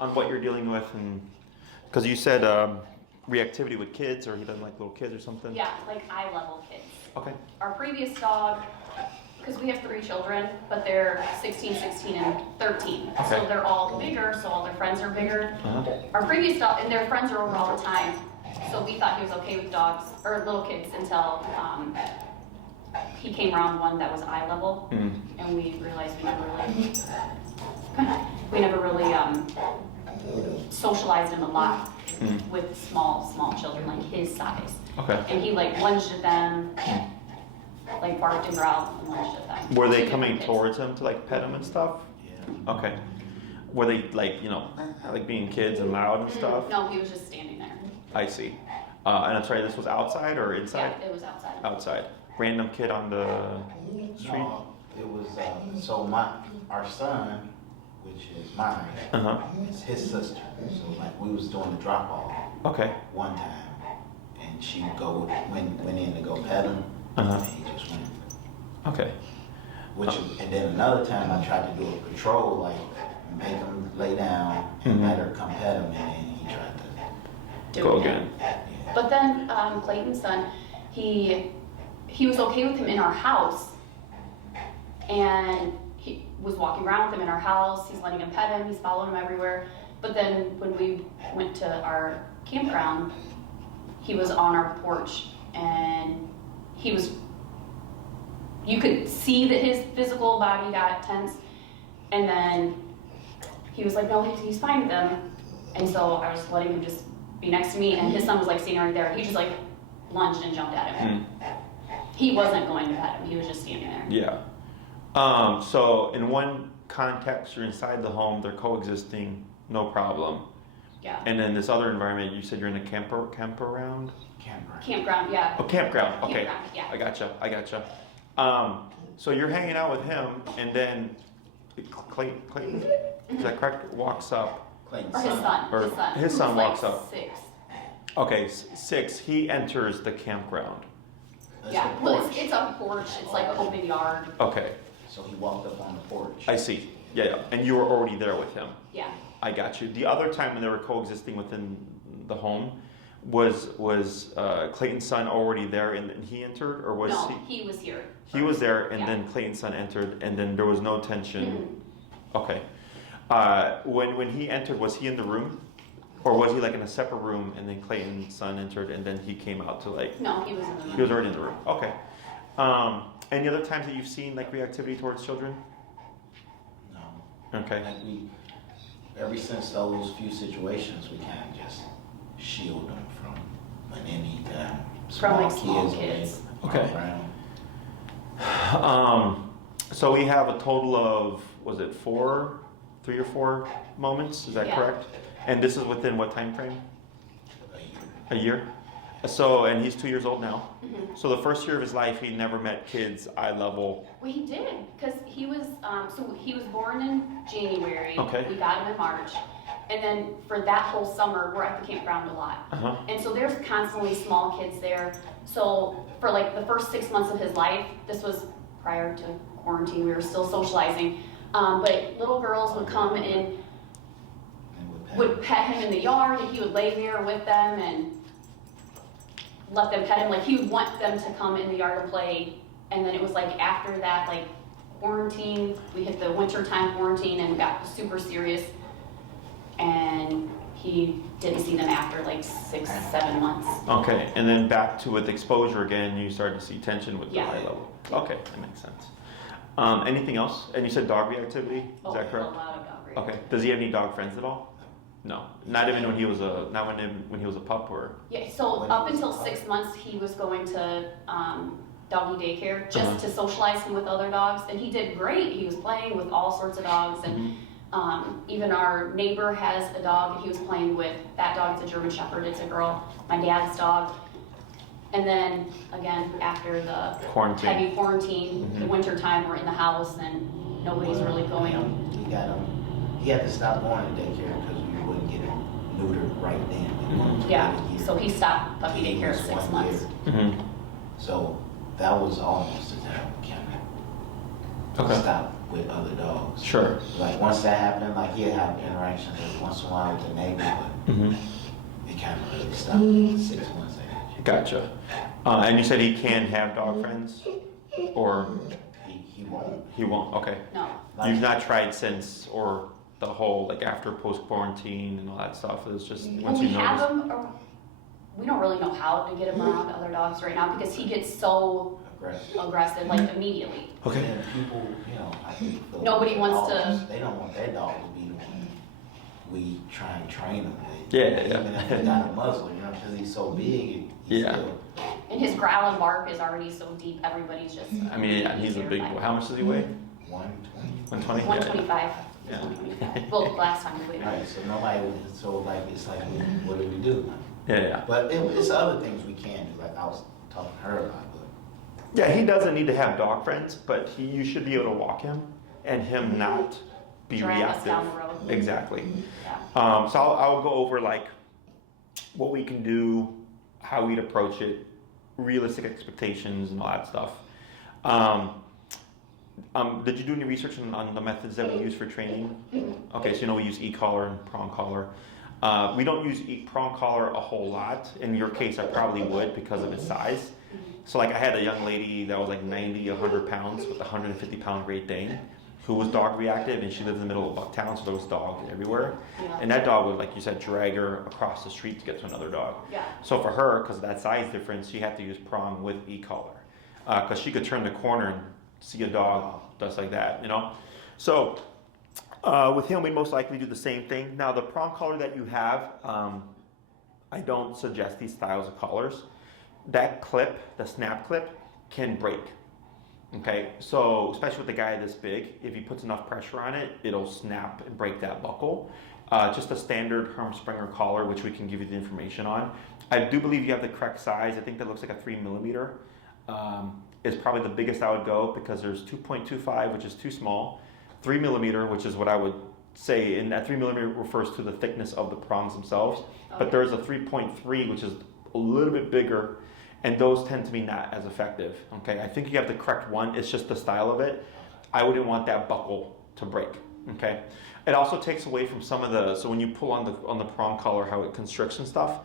on what you're dealing with, and because you said reactivity with kids, or he doesn't like little kids or something. Yeah, like eye level kids. Okay. Our previous dog, because we have 3 children, but they're 16, 16, and 13. Okay. So they're all bigger, so all their friends are bigger. Uh-huh. Our previous dog, and their friends are over all the time, so we thought he was okay with dogs, or little kids, until he came around one that was eye level, and we realized we never really socialized him a lot with small children, like his size. Okay. And he like lunged at them, like barked and growled and lunged at them. Were they 2 coming different kids. towards him to like pet him and stuff? Yeah. Okay. Were they like, like being kids and loud and stuff? No, he was just standing there. I see. And I'm sorry, this was outside or inside? Yeah, it was outside. Outside. Random kid on the street? No, it was, so our son, which is mine, is his sister. So like we was doing the drop off Okay. one time, and she went in to go pet him, and he just went. Okay. And then another time I tried to do a patrol, like make him lay down and let her come pet him, and then he tried to Go again. Yeah. But then Clayton's son, he was okay with him in our house, and he was walking around with him in our house. He's letting him pet him. He's following him everywhere. But then when we went to our campground, he was on our porch, and you could see that his physical body got tense, and then he was like, no, he's fine with them. And so I was letting him just be next to me, and his son was like standing right there. He just like lunged and jumped at him. He wasn't going to pet him. He was just standing there. Yeah. So in one context, you're inside the home, they're coexisting, no problem. Yeah. And then this other environment, you said you're in a campground? Campground. Campground, yeah. Oh, campground. Okay. Campground, yeah. I gotcha. So you're hanging out with him, and then Clayton, is that correct? Walks up. Clayton's Or his son. Or his son Who's walks like up. 6. Okay, 6. He enters the campground. That's Yeah, the well, porch. it's a porch. It's like an open yard. Okay, So he walked up on the porch. I see. Yeah. And you were already there with him. Yeah. I got you. The other time when they were coexisting within the home, was Clayton's son already there and he entered, or was No, he was here. He was there, and Yeah. then Clayton's son entered, and then there was no tension. Okay. When he entered, was he in the room, or was he like in a separate room, and then Clayton's son entered, and then he came out to like? No, he was in the room. He was already in the room. Okay. Any other times that you've seen like reactivity towards children? No. Okay. Like ever since those few situations, we kind of just shield them from any small like, small kids. Okay. Around. So we have a total of, was it 3 or 4 moments? Is that Yeah. correct? And this is within what time frame? A year. A year? So, and he's 2 years old now. So the first year of his life, he never met kids eye level. Well, he did, because he was, so he was born in January. Okay. We got him in March. And then for that whole summer, we're at the campground a lot. And so there's constantly small kids there. So for like the first 6 months of his life, this was prior to quarantine, we were still socializing. But little girls would come and would pet him in the yard, and he would lay there with them and let them pet him. Like he would want them to come in the yard and play. And then it was like after that, like quarantine, we hit the wintertime quarantine and got super serious. And he didn't see them after like 6, 7 months. Okay, and then back to with exposure again, you started to see tension with the Yeah. eye level. Okay, that makes sense. Anything else? And you said dog reactivity, is that correct? A lot of dog Okay, does he have any dog friends at all? No, not even when he was when he was a pup, or? Yeah, so up until 6 months, he was going to doggy daycare just to socialize him with other dogs, and he did great. He was playing with all sorts of dogs, and even our neighbor has a dog, and he was playing with that dog. It's a German Shepherd. It's a girl, my dad's dog. And then again, after the heavy quarantine, the winter time, we're in the house, and nobody's really going. He had to stop going to daycare because we wouldn't get him neutered right then. Yeah, so he stopped puppy daycare at 6 months. So that was almost the time we came. Okay. Stop with other dogs. Sure. Like once that happened, like he'd have interactions every once in a while with the neighbor, but it kind of really stopped at 6 months age. Gotcha. And you said he can have dog friends, or He won't. he won't? Okay. No. Like, You've not tried since, or the whole like after post quarantine and all that stuff. It was just When once we you have noticed. him, we don't really know how to get him around other dogs right now because he gets so aggressive, like immediately. Okay. And people, you know, I think Nobody wants dogs, to- They don't want their dog to be the one we try and train them. Yeah. Even if he got a muzzle, you know, because he's so big. He's Yeah. still, And his growl and bark is already so deep, everybody's just. I mean, yeah, he's a big boy. How much does he weigh? 120. 120. 125. Yeah. 125. Well, last time we weighed him. Right, so nobody would, so like, it's like, what do we do? Yeah. But it's other things we can do, like I was talking to her about, but Yeah, he doesn't need to have dog friends, but you should be able to walk him and him not be Drag us reactive. down the road. Exactly. Yeah. So I'll go over like what we can do, how we'd approach it, realistic expectations, and all that stuff. Did you do any research on the methods that we use for training? Okay, so you know we use e-collar and prong collar. We don't use prong collar a whole lot. In your case, I probably would because of its size. So like I had a young lady that was like 90, 100 pounds with a 150 pound Great Dane who was dog reactive, and she lived in the middle of Bucktown, so there was dogs everywhere. Yeah. And that dog would, like you said, drag her across the street to get to another dog. Yeah. So for her, because of that size difference, she had to use prong with e-collar. Because she could turn the corner and see a dog just like that, you know? So with him, we most likely do the same thing. Now the prong collar that you have, I don't suggest these styles of collars. That clip, the snap clip, can break. Okay, so especially with a guy this big, if he puts enough pressure on it, it'll snap and break that buckle. Just a standard Herm-Springer collar, which we can give you the information on. I do believe you have the correct size. I think that looks like a 3mm. Is probably the biggest I would go because there's 2.25, which is too small. 3mm, which is what I would say, and that 3mm refers to the thickness of the prongs themselves. But there's a 3.3, which is a little bit bigger, and those tend to be not as effective. Okay, I think you have the correct one. It's just the style of it. I wouldn't want that buckle to break. Okay, it also takes away from some of the. So when you pull on the prong collar, how it constricts and stuff,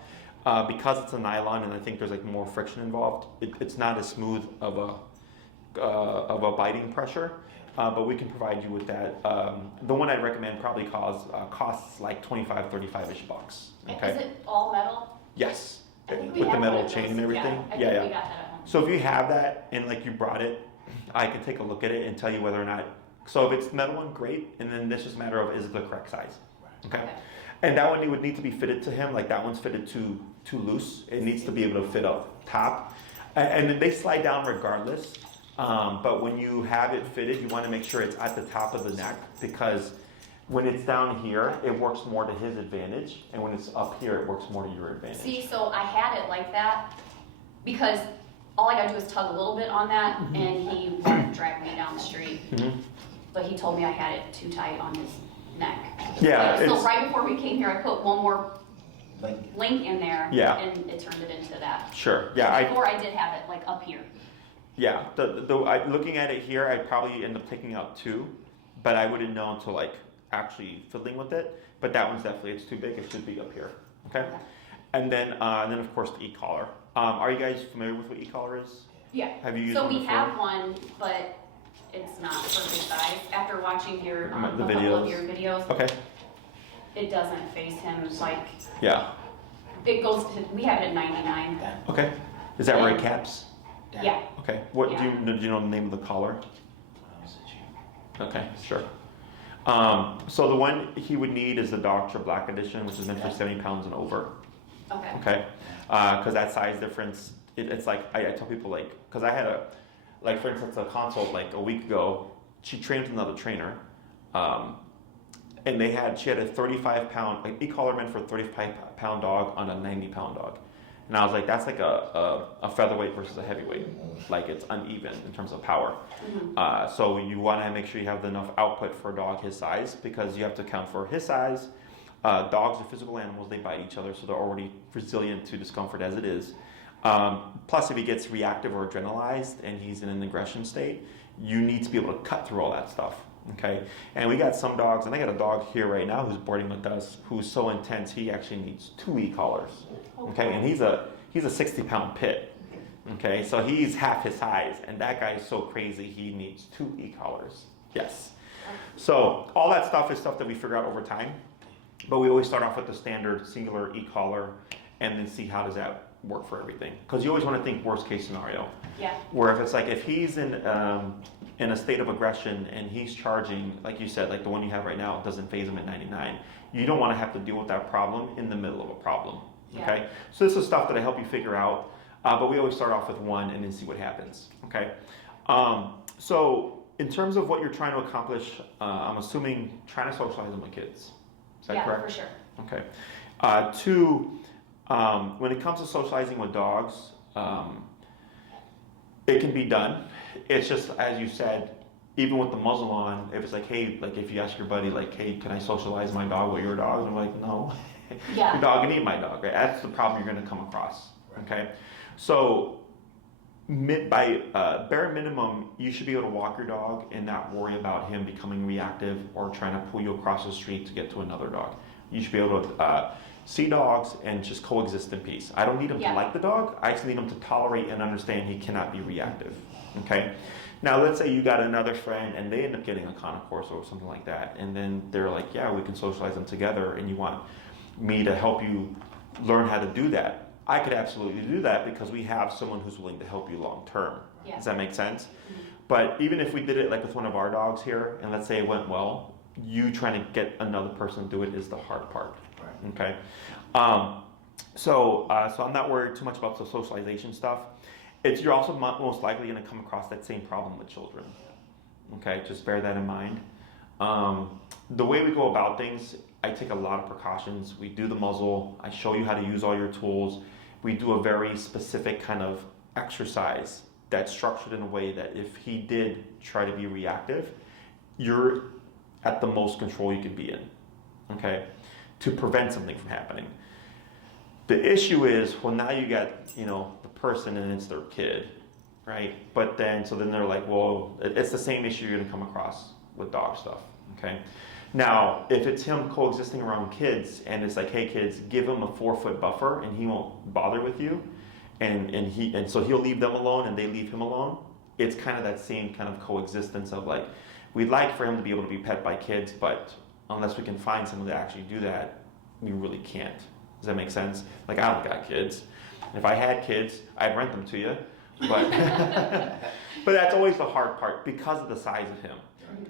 because it's a nylon, and I think there's like more friction involved. It's not as smooth of a biting pressure. But we can provide you with that. The one I'd recommend probably costs like 25, 35-ish bucks. Okay. Is it all metal? Yes. I think we With the have metal one of chain those. and everything. Yeah, I think we got that at home. So if you have that and like you brought it, I can take a look at it and tell you whether or not. So if it's metal one, great. And then it's just a matter of is it the correct size. Okay. And that one would need to be fitted to him. Like that one's fitted too loose. It needs to be able to fit up top. And then they slide down regardless. But when you have it fitted, you want to make sure it's at the top of the neck because when it's down here, it works more to his advantage. And when it's up here, it works more to your advantage. See, so I had it like that because all I gotta do is tug a little bit on that and he wouldn't drag me down the street. But he told me I had it too tight on his neck. Yeah. So right before we came here, I put one more like, link in there Yeah. and it turned it into that. Sure. Yeah. Before I did have it like up here. Yeah, looking at it here, I'd probably end up taking out 2, but I wouldn't know until like actually fiddling with it. But that one's definitely, it's too big, it should be up here, okay? And then of course the e-collar. Are you guys familiar with what e-collar is? Yeah. Have you used So one we before? have one, but it's not perfect size. After watching your, The a couple videos. of your videos, Okay, it doesn't face him like, yeah, it goes to, we have it at 99. okay. Is that where it caps? Yeah. Okay, do you know the name of the collar? Okay, sure. So the one he would need is the Dr. Black Edition, which is meant for 70 pounds and over. Okay. Okay, because that size difference, it's like I tell people like, because I had like for instance a consult like a week ago. She trained with another trainer, and she had a 35-pound like e-collar meant for a 35-pound dog on a 90-pound dog. And I was like, that's like a featherweight versus a heavyweight. Like it's uneven in terms of power. So you want to make sure you have enough output for a dog his size because you have to account for his size. Dogs are physical animals, they bite each other, so they're already resilient to discomfort as it is. Plus, if he gets reactive or adrenalized and he's in an aggression state, you need to be able to cut through all that stuff. Okay, and we got some dogs, and I got a dog here right now who's boarding with us, who's so intense he actually needs 2 e-collars. Okay, and he's a 60-pound pit. Okay, so he's half his size, and that guy is so crazy he needs 2 e-collars. Yes. So all that stuff is stuff that we figure out over time, but we always start off with the standard singular e-collar, and then see how does that work for everything. Because you always want to think worst case scenario. Yeah. Where if it's like if he's in a state of aggression and he's charging, like you said, like the one you have right now, it doesn't phase him at 99. You don't want to have to deal with that problem in the middle of a problem. Yeah. Okay. So this is stuff that I help you figure out, but we always start off with one and then see what happens. Okay. So in terms of what you're trying to accomplish, I'm assuming trying to socialize them with kids. Is that correct? Yeah, for sure. Okay. 2, when it comes to socializing with dogs, it can be done. It's just, as you said, even with the muzzle on, if it's like, hey, like if you ask your buddy, like, hey, can I socialize my dog with your dog? And I'm like, no. Yeah. Your dog can eat my dog, right? That's the problem you're going to come across, okay? So by bare minimum, you should be able to walk your dog and not worry about him becoming reactive or trying to pull you across the street to get to another dog. You should be able to see dogs and just coexist in peace. I don't need him to like the dog. I just need him to tolerate and understand he cannot be reactive. Okay? Now, let's say you got another friend and they end up getting a Corso or something like that, and then they're like, yeah, we can socialize them together, and you want me to help you learn how to do that. I could absolutely do that because we have someone who's willing to help you long term. Yeah. Does that make sense? Mm-hmm. But even if we did it like with one of our dogs here, and let's say it went well, you trying to get another person to do it is the hard part. Right. Okay. So I'm not worried too much about the socialization stuff. You're also most likely going to come across that same problem with children. Okay, just bear that in mind. The way we go about things, I take a lot of precautions. We do the muzzle. I show you how to use all your tools. We do a very specific kind of exercise that's structured in a way that if he did try to be reactive, you're at the most control you can be in, okay, to prevent something from happening. The issue is, well, now you got, the person and it's their kid, right? But then they're like, well, it's the same issue you're gonna come across with dog stuff, okay? Now, if it's him coexisting around kids and it's like, hey kids, give him a 4-foot buffer and he won't bother with you, and so he'll leave them alone and they leave him alone, it's kind of that same kind of coexistence of like, we'd like for him to be able to be pet by kids, but unless we can find someone to actually do that, we really can't. Does that make sense? Like, I don't got kids. If I had kids, I'd rent them to you. But but that's always the hard part because of the size of him.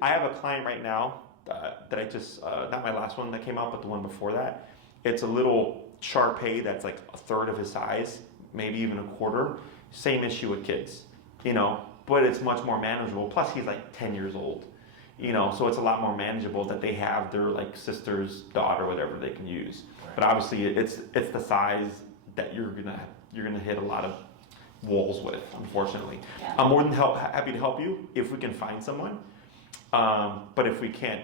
I have a client right now that I just, not my last one that came out, but the one before that. It's a little Shar-Pei that's like a third of his size, maybe even a quarter. Same issue with kids, but it's much more manageable. Plus, he's like 10 years old. So it's a lot more manageable that they have their like sister's daughter, whatever they can use. Right. But obviously, it's the size that you're gonna hit a lot of walls with, unfortunately. Yeah. I'm more than happy to help you if we can find someone. But if we can't,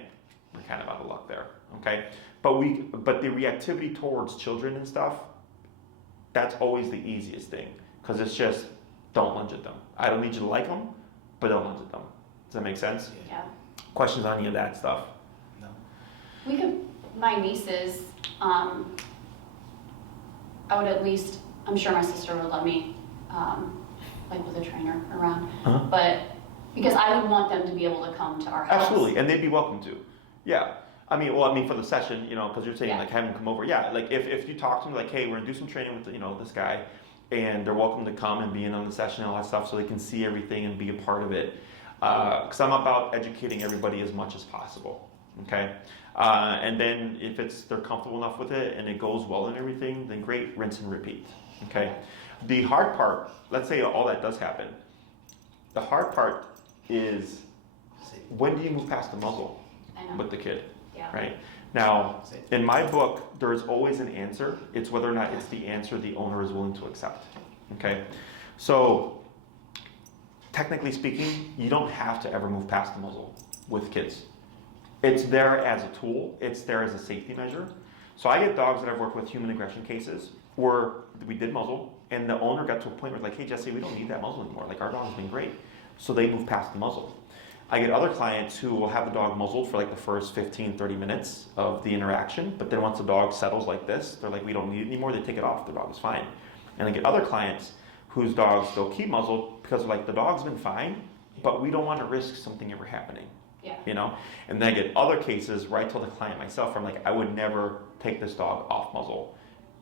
we're kind of out of luck there. Okay. But the reactivity towards children and stuff, that's always the easiest thing because it's just don't lunge at them. I don't need you to like them, but don't lunge at them. Does that make sense? Yeah. Questions on any of that stuff? No. We could, my nieces, I would at least, I'm sure my sister would let me, like with a trainer around, but because I would want them to be able to come to our house. Absolutely, and they'd be welcome to. Yeah. I mean for the session, because you're saying like have them come over. Yeah, like if you talk to them like, hey, we're gonna do some training with this guy, and they're welcome to come and be in on the session and all that stuff, so they can see everything and be a part of it. Because I'm about educating everybody as much as possible. Okay, and then if they're comfortable enough with it and it goes well and everything, then great, rinse and repeat. Okay, the hard part, let's say all that does happen. The hard part is when do you move past the muzzle with the kid? Yeah. Right. Now, in my book, there's always an answer. It's whether or not it's the answer the owner is willing to accept. Okay, so technically speaking, you don't have to ever move past the muzzle with kids. It's there as a tool. It's there as a safety measure. So I get dogs that I've worked with human aggression cases where we did muzzle, and the owner got to a point where like, hey, Jesse, we don't need that muzzle anymore. Like, our dog's been great. So they move past the muzzle. I get other clients who will have the dog muzzled for like the first 15, 30 minutes of the interaction, but then once the dog settles like this, they're like, we don't need it anymore, they take it off, the dog is fine. And I get other clients whose dogs they'll keep muzzled because like the dog's been fine, but we don't want to risk something ever happening. Yeah. You know? And then I get other cases where I tell the client myself, I'm like, I would never take this dog off muzzle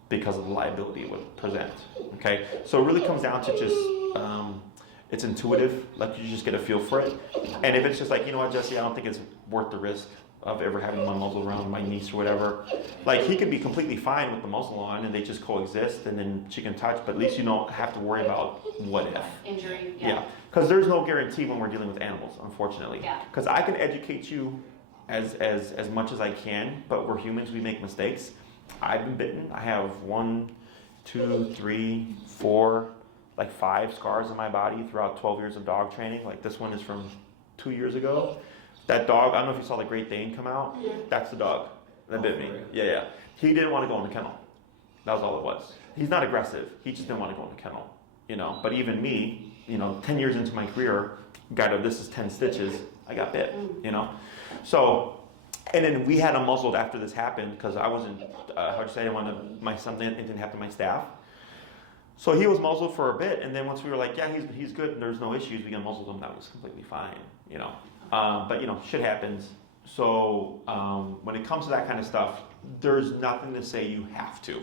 because of the liability it would present. Okay? So it really comes down to just, it's intuitive, like you just get a feel for it. And if it's just like, you know what, Jesse, I don't think it's worth the risk of ever having one muzzle around my niece or whatever. Like he could be completely fine with the muzzle on and they just coexist and then she can touch, but at least you don't have to worry about what if. Injury, Yeah. Because there's no guarantee when we're dealing with animals, unfortunately. Yeah. Because I can educate you as much as I can, but we're humans, we make mistakes. I've been bitten. I have 1, 2, 3, 4, like 5 scars on my body throughout 12 years of dog training. Like this one is from 2 years ago. That dog, I don't know if you saw the Great Dane come out. Yeah. That's the dog that bit me. Yeah. He didn't want to go in the kennel. That was all it was. He's not aggressive. He just didn't want to go in the kennel. You know, but even me, 10 years into my career, this is 10 stitches, I got bit, you know. So, and then we had him muzzled after this happened because I wasn't, I didn't want my son, it didn't happen to my staff. So he was muzzled for a bit, and then once we were like, yeah, he's good, and there's no issues, we can muzzle him, that was completely fine, you know. But shit happens. So when it comes to that kind of stuff, there's nothing to say you have to.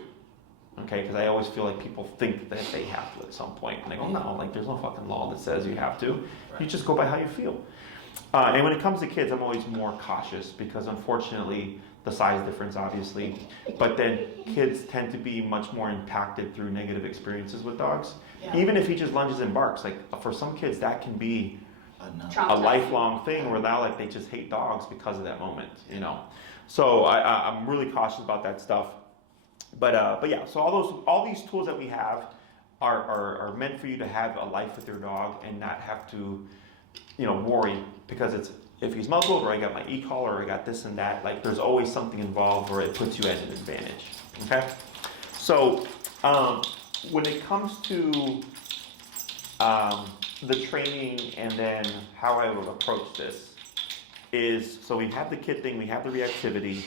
Okay, because I always feel like people think that they have to at some point. And they go, no, like there's no fucking law that says you have to. Right. You just go by how you feel. And when it comes to kids, I'm always more cautious because unfortunately, the size difference obviously, but then kids tend to be much more impacted through negative experiences with dogs. Yeah. Even if he just lunges and barks, like for some kids that can be a lifelong thing where now like they just hate dogs because of that moment, you know. So I'm really cautious about that stuff. But yeah, so all these tools that we have are meant for you to have a life with your dog and not have to, worry because it's if he's muzzled or I got my e-collar or I got this and that, like there's always something involved where it puts you at an advantage. Okay? So when it comes to the training and then how I would approach this is, so we have the kid thing, we have the reactivity.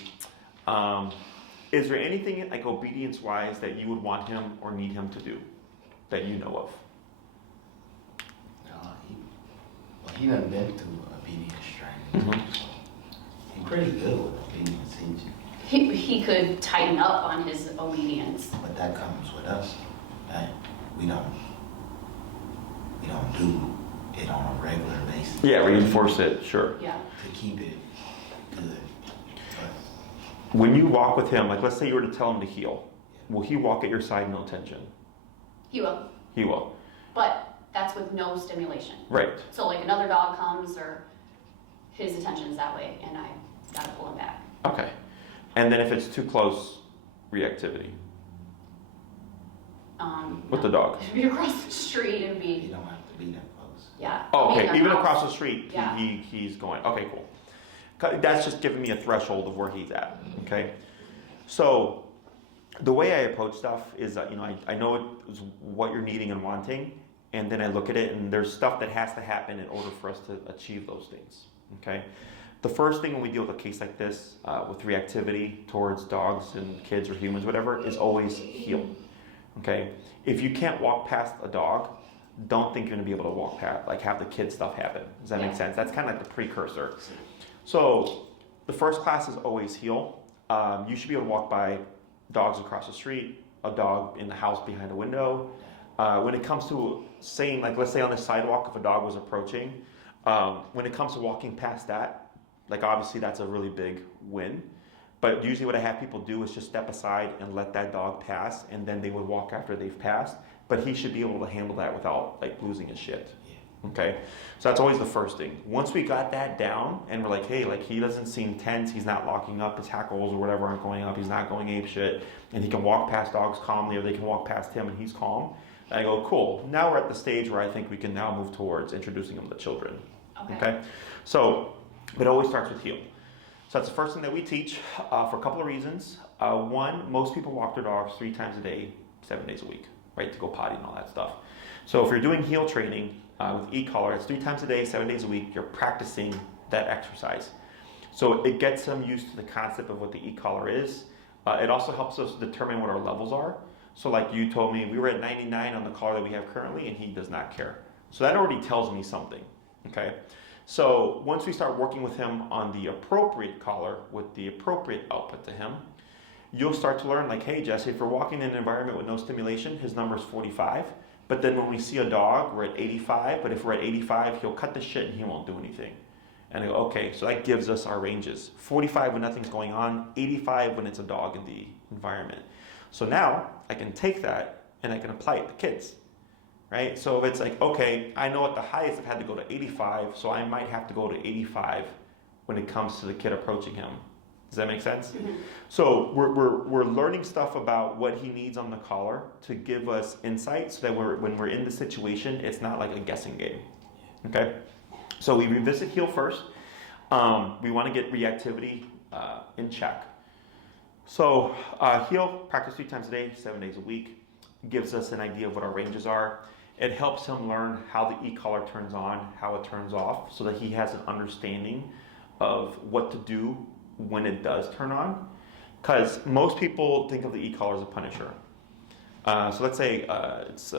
Is there anything like obedience-wise that you would want him or need him to do that you know of? He done been through obedience training. Mm-hmm. He's pretty good with obedience. He could tighten up on his obedience. But that comes with us. We don't do it on a regular basis. Yeah, reinforce it, sure. Yeah. To keep it good. When you walk with him, like let's say you were to tell him to heel, will he walk at your side no tension? He will. He will. But that's with no stimulation. Right. So like another dog comes or his attention is that way and I gotta pull him back. Okay. And then if it's too close, reactivity. With the dog. If you're across the street, it'd be. You don't have to be that close. Yeah. Oh, okay. Even house. across the street, yeah. he's going. Okay, cool. That's just giving me a threshold of where he's at. Okay. So the way I approach stuff is, I know it's what you're needing and wanting, and then I look at it, and there's stuff that has to happen in order for us to achieve those things. Okay. The first thing when we deal with a case like this, with reactivity towards dogs and kids or humans, whatever, is always heel. Okay. If you can't walk past a dog, don't think you're going to be able to walk past, like have the kid stuff happen. Does that make sense? That's kind of like the precursor. So the first class is always heel. You should be able to walk by dogs across the street, a dog in the house behind a window. When it comes to saying, like let's say on the sidewalk, if a dog was approaching, when it comes to walking past that, like obviously that's a really big win. But usually what I have people do is just step aside and let that dog pass, and then they would walk after they've passed. But he should be able to handle that without like losing his shit. Okay, so that's always the first thing. Once we got that down and we're like, hey, like he doesn't seem tense, he's not locking up, his hackles or whatever aren't going up, he's not going ape shit, and he can walk past dogs calmly, or they can walk past him and he's calm. And I go, cool, now we're at the stage where I think we can now move towards introducing him to children. Okay? So, but it always starts with heel. So that's the first thing that we teach for a couple of reasons. One, most people walk their dogs 3 times a day, 7 days a week, right, to go potty and all that stuff. So if you're doing heel training, with e-collar, it's 3 times a day, 7 days a week. You're practicing that exercise. So it gets them used to the concept of what the e-collar is. It also helps us determine what our levels are. So like you told me, we were at 99 on the collar that we have currently, and he does not care. So that already tells me something, okay? So once we start working with him on the appropriate collar with the appropriate output to him, you'll start to learn like, hey, Jesse, if we're walking in an environment with no stimulation, his number is 45. But then when we see a dog, we're at 85. But if we're at 85, he'll cut the shit and he won't do anything. And I go, okay, so that gives us our ranges. 45 when nothing's going on, 85 when it's a dog in the environment. So now I can take that and I can apply it to kids, right? So if it's like, okay, I know at the highest I've had to go to 85, so I might have to go to 85 when it comes to the kid approaching him. Does that make sense? Mm-hmm. So we're learning stuff about what he needs on the collar to give us insight so that when we're in the situation, it's not like a guessing game, okay? So we revisit heel first. We want to get reactivity in check. So heel, practice 3 times a day, 7 days a week, gives us an idea of what our ranges are. It helps him learn how the e-collar turns on, how it turns off, so that he has an understanding of what to do when it does turn on. Because most people think of the e-collar as a punisher. So let's say it's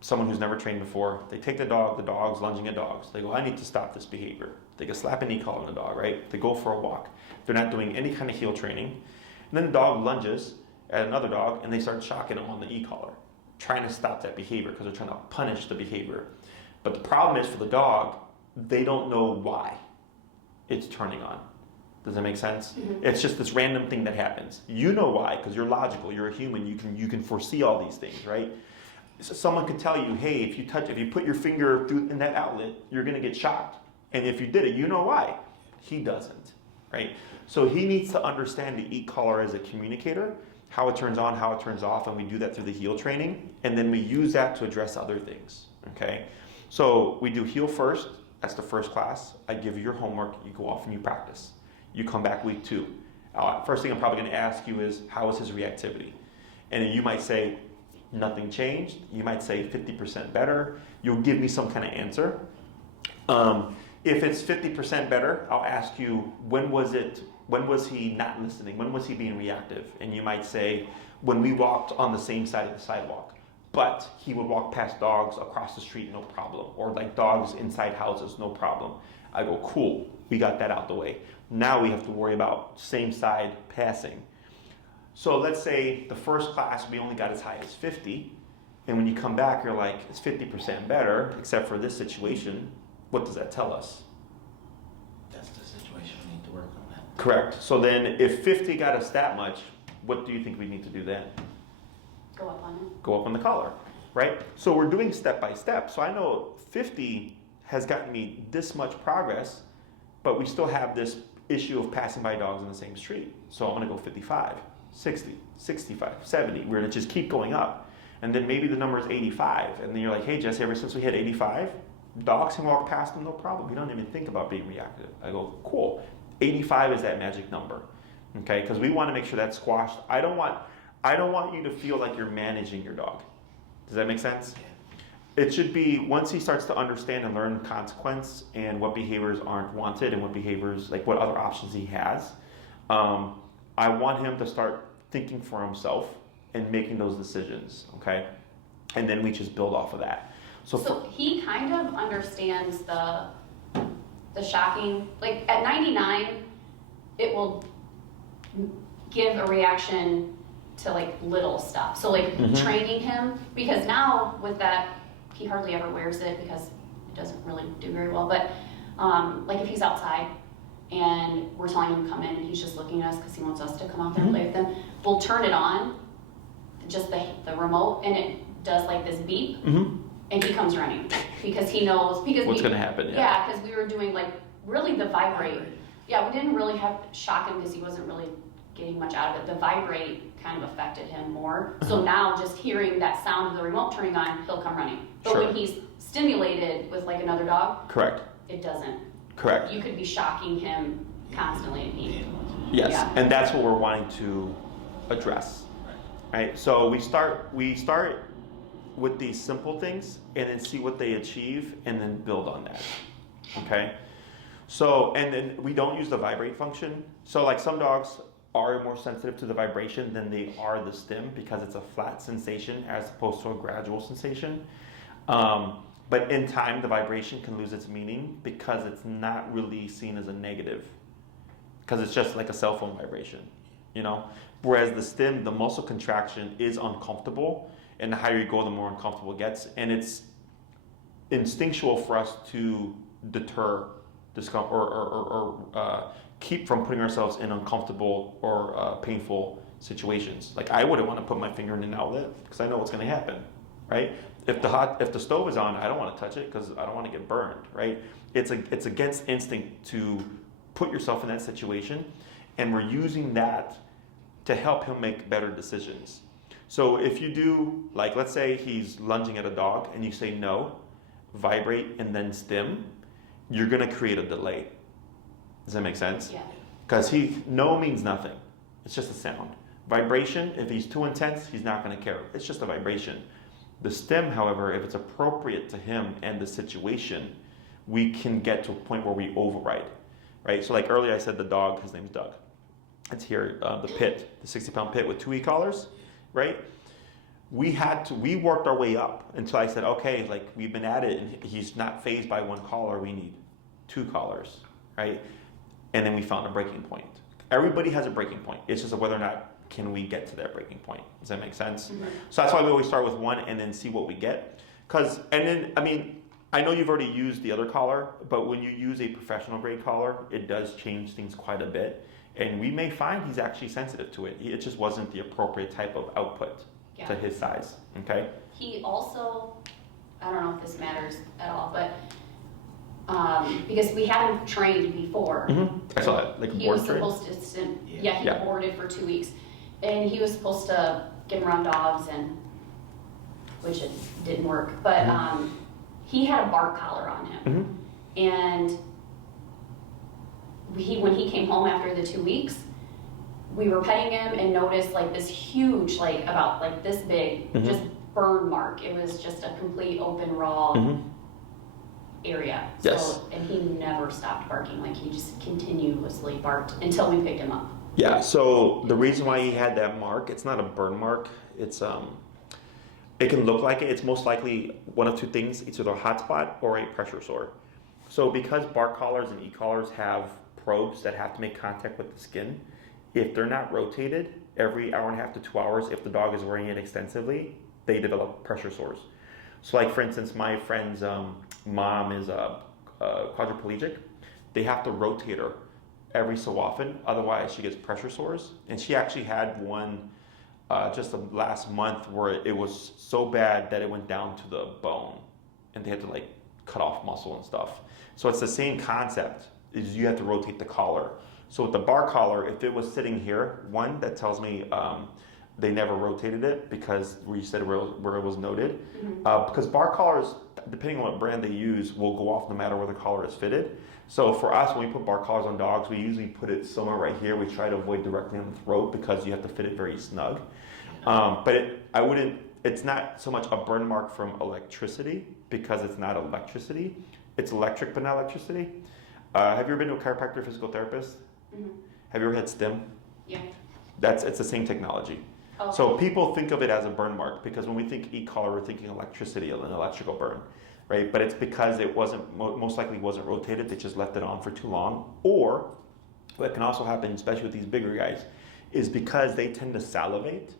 someone who's never trained before. They take the dog's lunging at dogs. They go, I need to stop this behavior. They can slap an e-collar on the dog, right? They go for a walk. They're not doing any kind of heel training. And then the dog lunges at another dog and they start shocking them on the e-collar, trying to stop that behavior because they're trying to punish the behavior. But the problem is for the dog, they don't know why it's turning on. Does that make sense? Mm-hmm. It's just this random thing that happens. You know why, because you're logical, you're a human, you can foresee all these things, right? So someone could tell you, hey, if you put your finger through in that outlet, you're gonna get shocked. And if you did it, you know why. He doesn't, right? So he needs to understand the e-collar as a communicator, how it turns on, how it turns off, and we do that through the heel training, and then we use that to address other things, okay? So we do heel first, that's the first class. I give you your homework, you go off and you practice. You come back week 2. First thing I'm probably gonna ask you is, how is his reactivity? And then you might say, nothing changed. You might say 50% better. You'll give me some kind of answer. If it's 50% better, I'll ask you, when was he not listening? When was he being reactive? And you might say, when we walked on the same side of the sidewalk, but he would walk past dogs across the street, no problem. Or like dogs inside houses, no problem. I go, cool, we got that out the way. Now we have to worry about same side passing. So let's say the first class we only got as high as 50, and when you come back, you're like, it's 50% better, except for this situation. What does that tell us? That's the situation we need to work on that. Correct. So then if 50 got us that much, what do you think we need to do then? Go up on it. Go up on the collar, right? So we're doing step by step. So I know 50 has gotten me this much progress, but we still have this issue of passing by dogs in the same street. So I'm gonna go 55, 60, 65, 70. We're gonna just keep going up. And then maybe the number is 85. And then you're like, hey, Jesse, ever since we hit 85, dogs can walk past them, no problem. You don't even think about being reactive. I go, cool. 85 is that magic number, okay? Because we want to make sure that's squashed. I don't want you to feel like you're managing your dog. Does that make sense? It should be, once he starts to understand and learn consequence and what behaviors aren't wanted and what behaviors, like what other options he has, I want him to start thinking for himself and making those decisions, okay? And then we just build off of that. So he kind of understands the shocking, like at 99, it will give a reaction to like little stuff. So like training him, because now with that, he hardly ever wears it because it doesn't really do very well. But like if he's outside and we're telling him to come in and he's just looking at us because he wants us to come out there and play with him, we'll turn it on, just the remote, and it does like this beep. And he comes running because he knows, because what's going to happen. Yeah, because we were doing like really the vibrate. Yeah, we didn't really have to shock him because he wasn't really getting much out of it. The vibrate kind of affected him more. So now just hearing that sound of the remote turning on, he'll come running. But when he's stimulated with like another dog, correct, it doesn't. Correct. You could be shocking him constantly and he. Yes, and that's what we're wanting to address. Right. So we start with these simple things and then see what they achieve and then build on that. Okay? So, and then we don't use the vibrate function. So like some dogs are more sensitive to the vibration than they are the stim because it's a flat sensation as opposed to a gradual sensation. But in time, the vibration can lose its meaning because it's not really seen as a negative, because it's just like a cell phone vibration, you know? Whereas the stim, the muscle contraction is uncomfortable, and the higher you go, the more uncomfortable it gets, and it's instinctual for us to deter discomfort or keep from putting ourselves in uncomfortable or painful situations. Like I wouldn't want to put my finger in an outlet because I know what's going to happen, right? If the stove is on, I don't want to touch it because I don't want to get burned, right? It's against instinct to put yourself in that situation, and we're using that to help him make better decisions. So if you do, like let's say he's lunging at a dog and you say no, vibrate and then stim, you're going to create a delay. Does that make sense? Yeah. Because no means nothing. It's just a sound. Vibration, if he's too intense, he's not going to care. It's just a vibration. The stim, however, if it's appropriate to him and the situation, we can get to a point where we override, right? So like earlier I said the dog, his name's Doug. It's here, the pit, the 60-pound pit with 2 e-collars, right? We worked our way up until I said, okay, like we've been at it and he's not fazed by 1 collar, we need 2 collars, right? And then we found a breaking point. Everybody has a breaking point. It's just whether or not can we get to that breaking point. Does that make sense? Mm-hmm. So that's why we always start with 1 and then see what we get. I know you've already used the other collar, but when you use a professional grade collar, it does change things quite a bit. And we may find he's actually sensitive to it. It just wasn't the appropriate type of output to his size, okay? He also, I don't know if this matters at all, but because we had him trained before. Mm-hmm. I saw that, like a board train? He was supposed to, he boarded for 2 weeks. And he was supposed to get around dogs, which it didn't work. But he had a bark collar on him. Mm-hmm. And when he came home after the 2 weeks, we were petting him and noticed like this huge, like about like this big, just burn mark. It was just a complete open raw area. Yes. So, and he never stopped barking. Like he just continuously barked until we picked him up. Yeah, so the reason why he had that mark, it's not a burn mark. It's it can look like it. It's most likely one of 2 things. It's either a hot spot or a pressure sore. So because bark collars and e-collars have probes that have to make contact with the skin, if they're not rotated every hour and a half to 2 hours, if the dog is wearing it extensively, they develop pressure sores. So like for instance, my friend's mom is quadriplegic. They have to rotate her every so often, otherwise she gets pressure sores. And she actually had one just last month where it was so bad that it went down to the bone and they had to like cut off muscle and stuff. So it's the same concept, is you have to rotate the collar. So with the bar collar, if it was sitting here, one, that tells me they never rotated it because where you said where it was noted. Mm-hmm. Because bar collars, depending on what brand they use, will go off no matter where the collar is fitted. So for us, when we put bar collars on dogs, we usually put it somewhere right here. We try to avoid directly on the throat because you have to fit it very snug. But it's not so much a burn mark from electricity because it's not electricity. It's electric but not electricity. Have you ever been to a chiropractor or physical therapist? Mm-hmm. Have you ever had stim? Yeah. It's the same technology. Okay. So people think of it as a burn mark because when we think e-collar, we're thinking electricity, an electrical burn, right? But it's because it most likely wasn't rotated. They just left it on for too long. Or what can also happen, especially with these bigger guys, is because they tend to salivate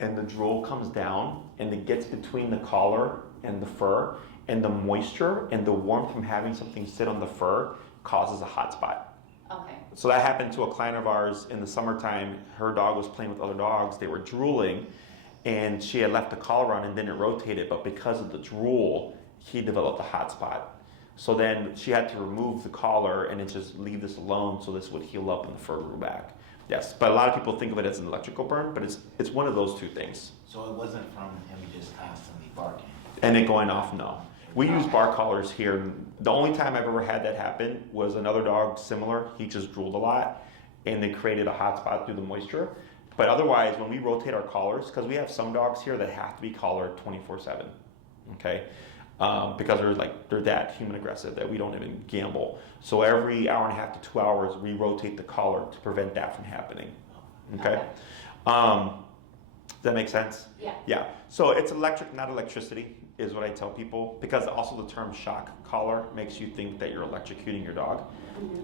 and the drool comes down and it gets between the collar and the fur, and the moisture and the warmth from having something sit on the fur causes a hot spot. Okay. So that happened to a client of ours in the summertime. Her dog was playing with other dogs. They were drooling, and she had left the collar on and didn't rotate it, but because of the drool, he developed a hot spot. So then she had to remove the collar and then just leave this alone so this would heal up and the fur grew back. Yes, but a lot of people think of it as an electrical burn, but it's one of those 2 things. So it wasn't from him just constantly barking? And it going off, no. We use bar collars here. The only time I've ever had that happen was another dog similar. He just drooled a lot and they created a hot spot through the moisture. But otherwise, when we rotate our collars, because we have some dogs here that have to be collared 24/7. okay? Because they're that human aggressive that we don't even gamble. So every hour and a half to 2 hours, we rotate the collar to prevent that from happening, okay? Does that make sense? Yeah. Yeah. So it's electric, not electricity, is what I tell people, because also the term shock collar makes you think that you're electrocuting your dog.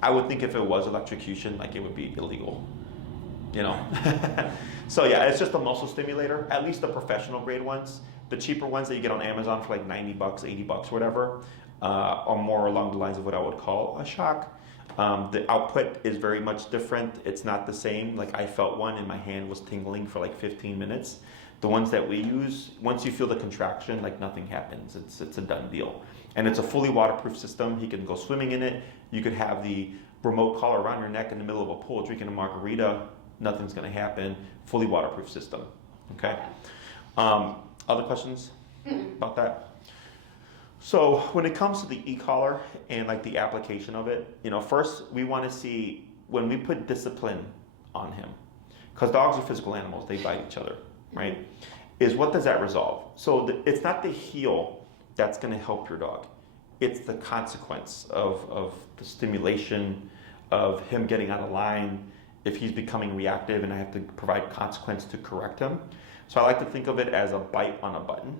I would think if it was electrocution, like it would be illegal, you know? So yeah, it's just a muscle stimulator, at least the professional grade ones. The cheaper ones that you get on Amazon for like $90, $80, whatever, are more along the lines of what I would call a shock. The output is very much different. It's not the same. Like I felt one and my hand was tingling for like 15 minutes. The ones that we use, once you feel the contraction, like nothing happens. It's a done deal. And it's a fully waterproof system. He can go swimming in it. You could have the remote collar around your neck in the middle of a pool drinking a margarita. Nothing's gonna happen. Fully waterproof system, okay? Other questions about that? So when it comes to the e-collar and like the application of it, you know, first we want to see when we put discipline on him, because dogs are physical animals, they bite each other, right? Is what does that resolve? So it's not the heel that's going to help your dog. It's the consequence of the stimulation, of him getting out of line, if he's becoming reactive and I have to provide consequence to correct him. So I like to think of it as a bite on a button.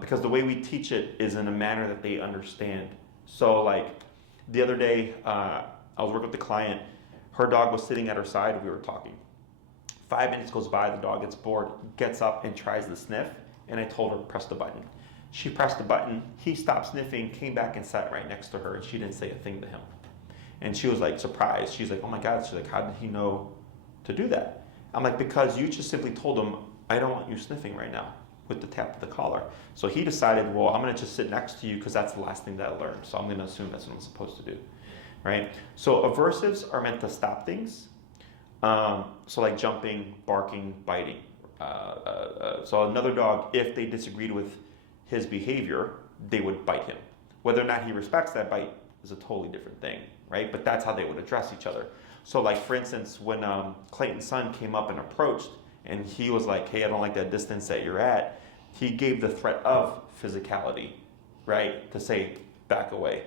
Because the way we teach it is in a manner that they understand. So like the other day, I was working with the client, her dog was sitting at her side, we were talking. 5 minutes goes by, the dog gets bored, gets up and tries to sniff, and I told her, press the button. She pressed the button, he stopped sniffing, came back and sat right next to her, and she didn't say a thing to him. And she was like surprised. She's like, oh my God, she's like, how did he know to do that? I'm like, because you just simply told him, I don't want you sniffing right now, with the tap of the collar. So he decided, well, I'm gonna just sit next to you because that's the last thing that I learned. So I'm gonna assume that's what I'm supposed to do, right? So aversives are meant to stop things. So like jumping, barking, biting. So another dog, if they disagreed with his behavior, they would bite him. Whether or not he respects that bite is a totally different thing, right? But that's how they would address each other. So like for instance, when Clayton's son came up and approached, and he was like, hey, I don't like that distance that you're at, he gave the threat of physicality, right? To say, back away.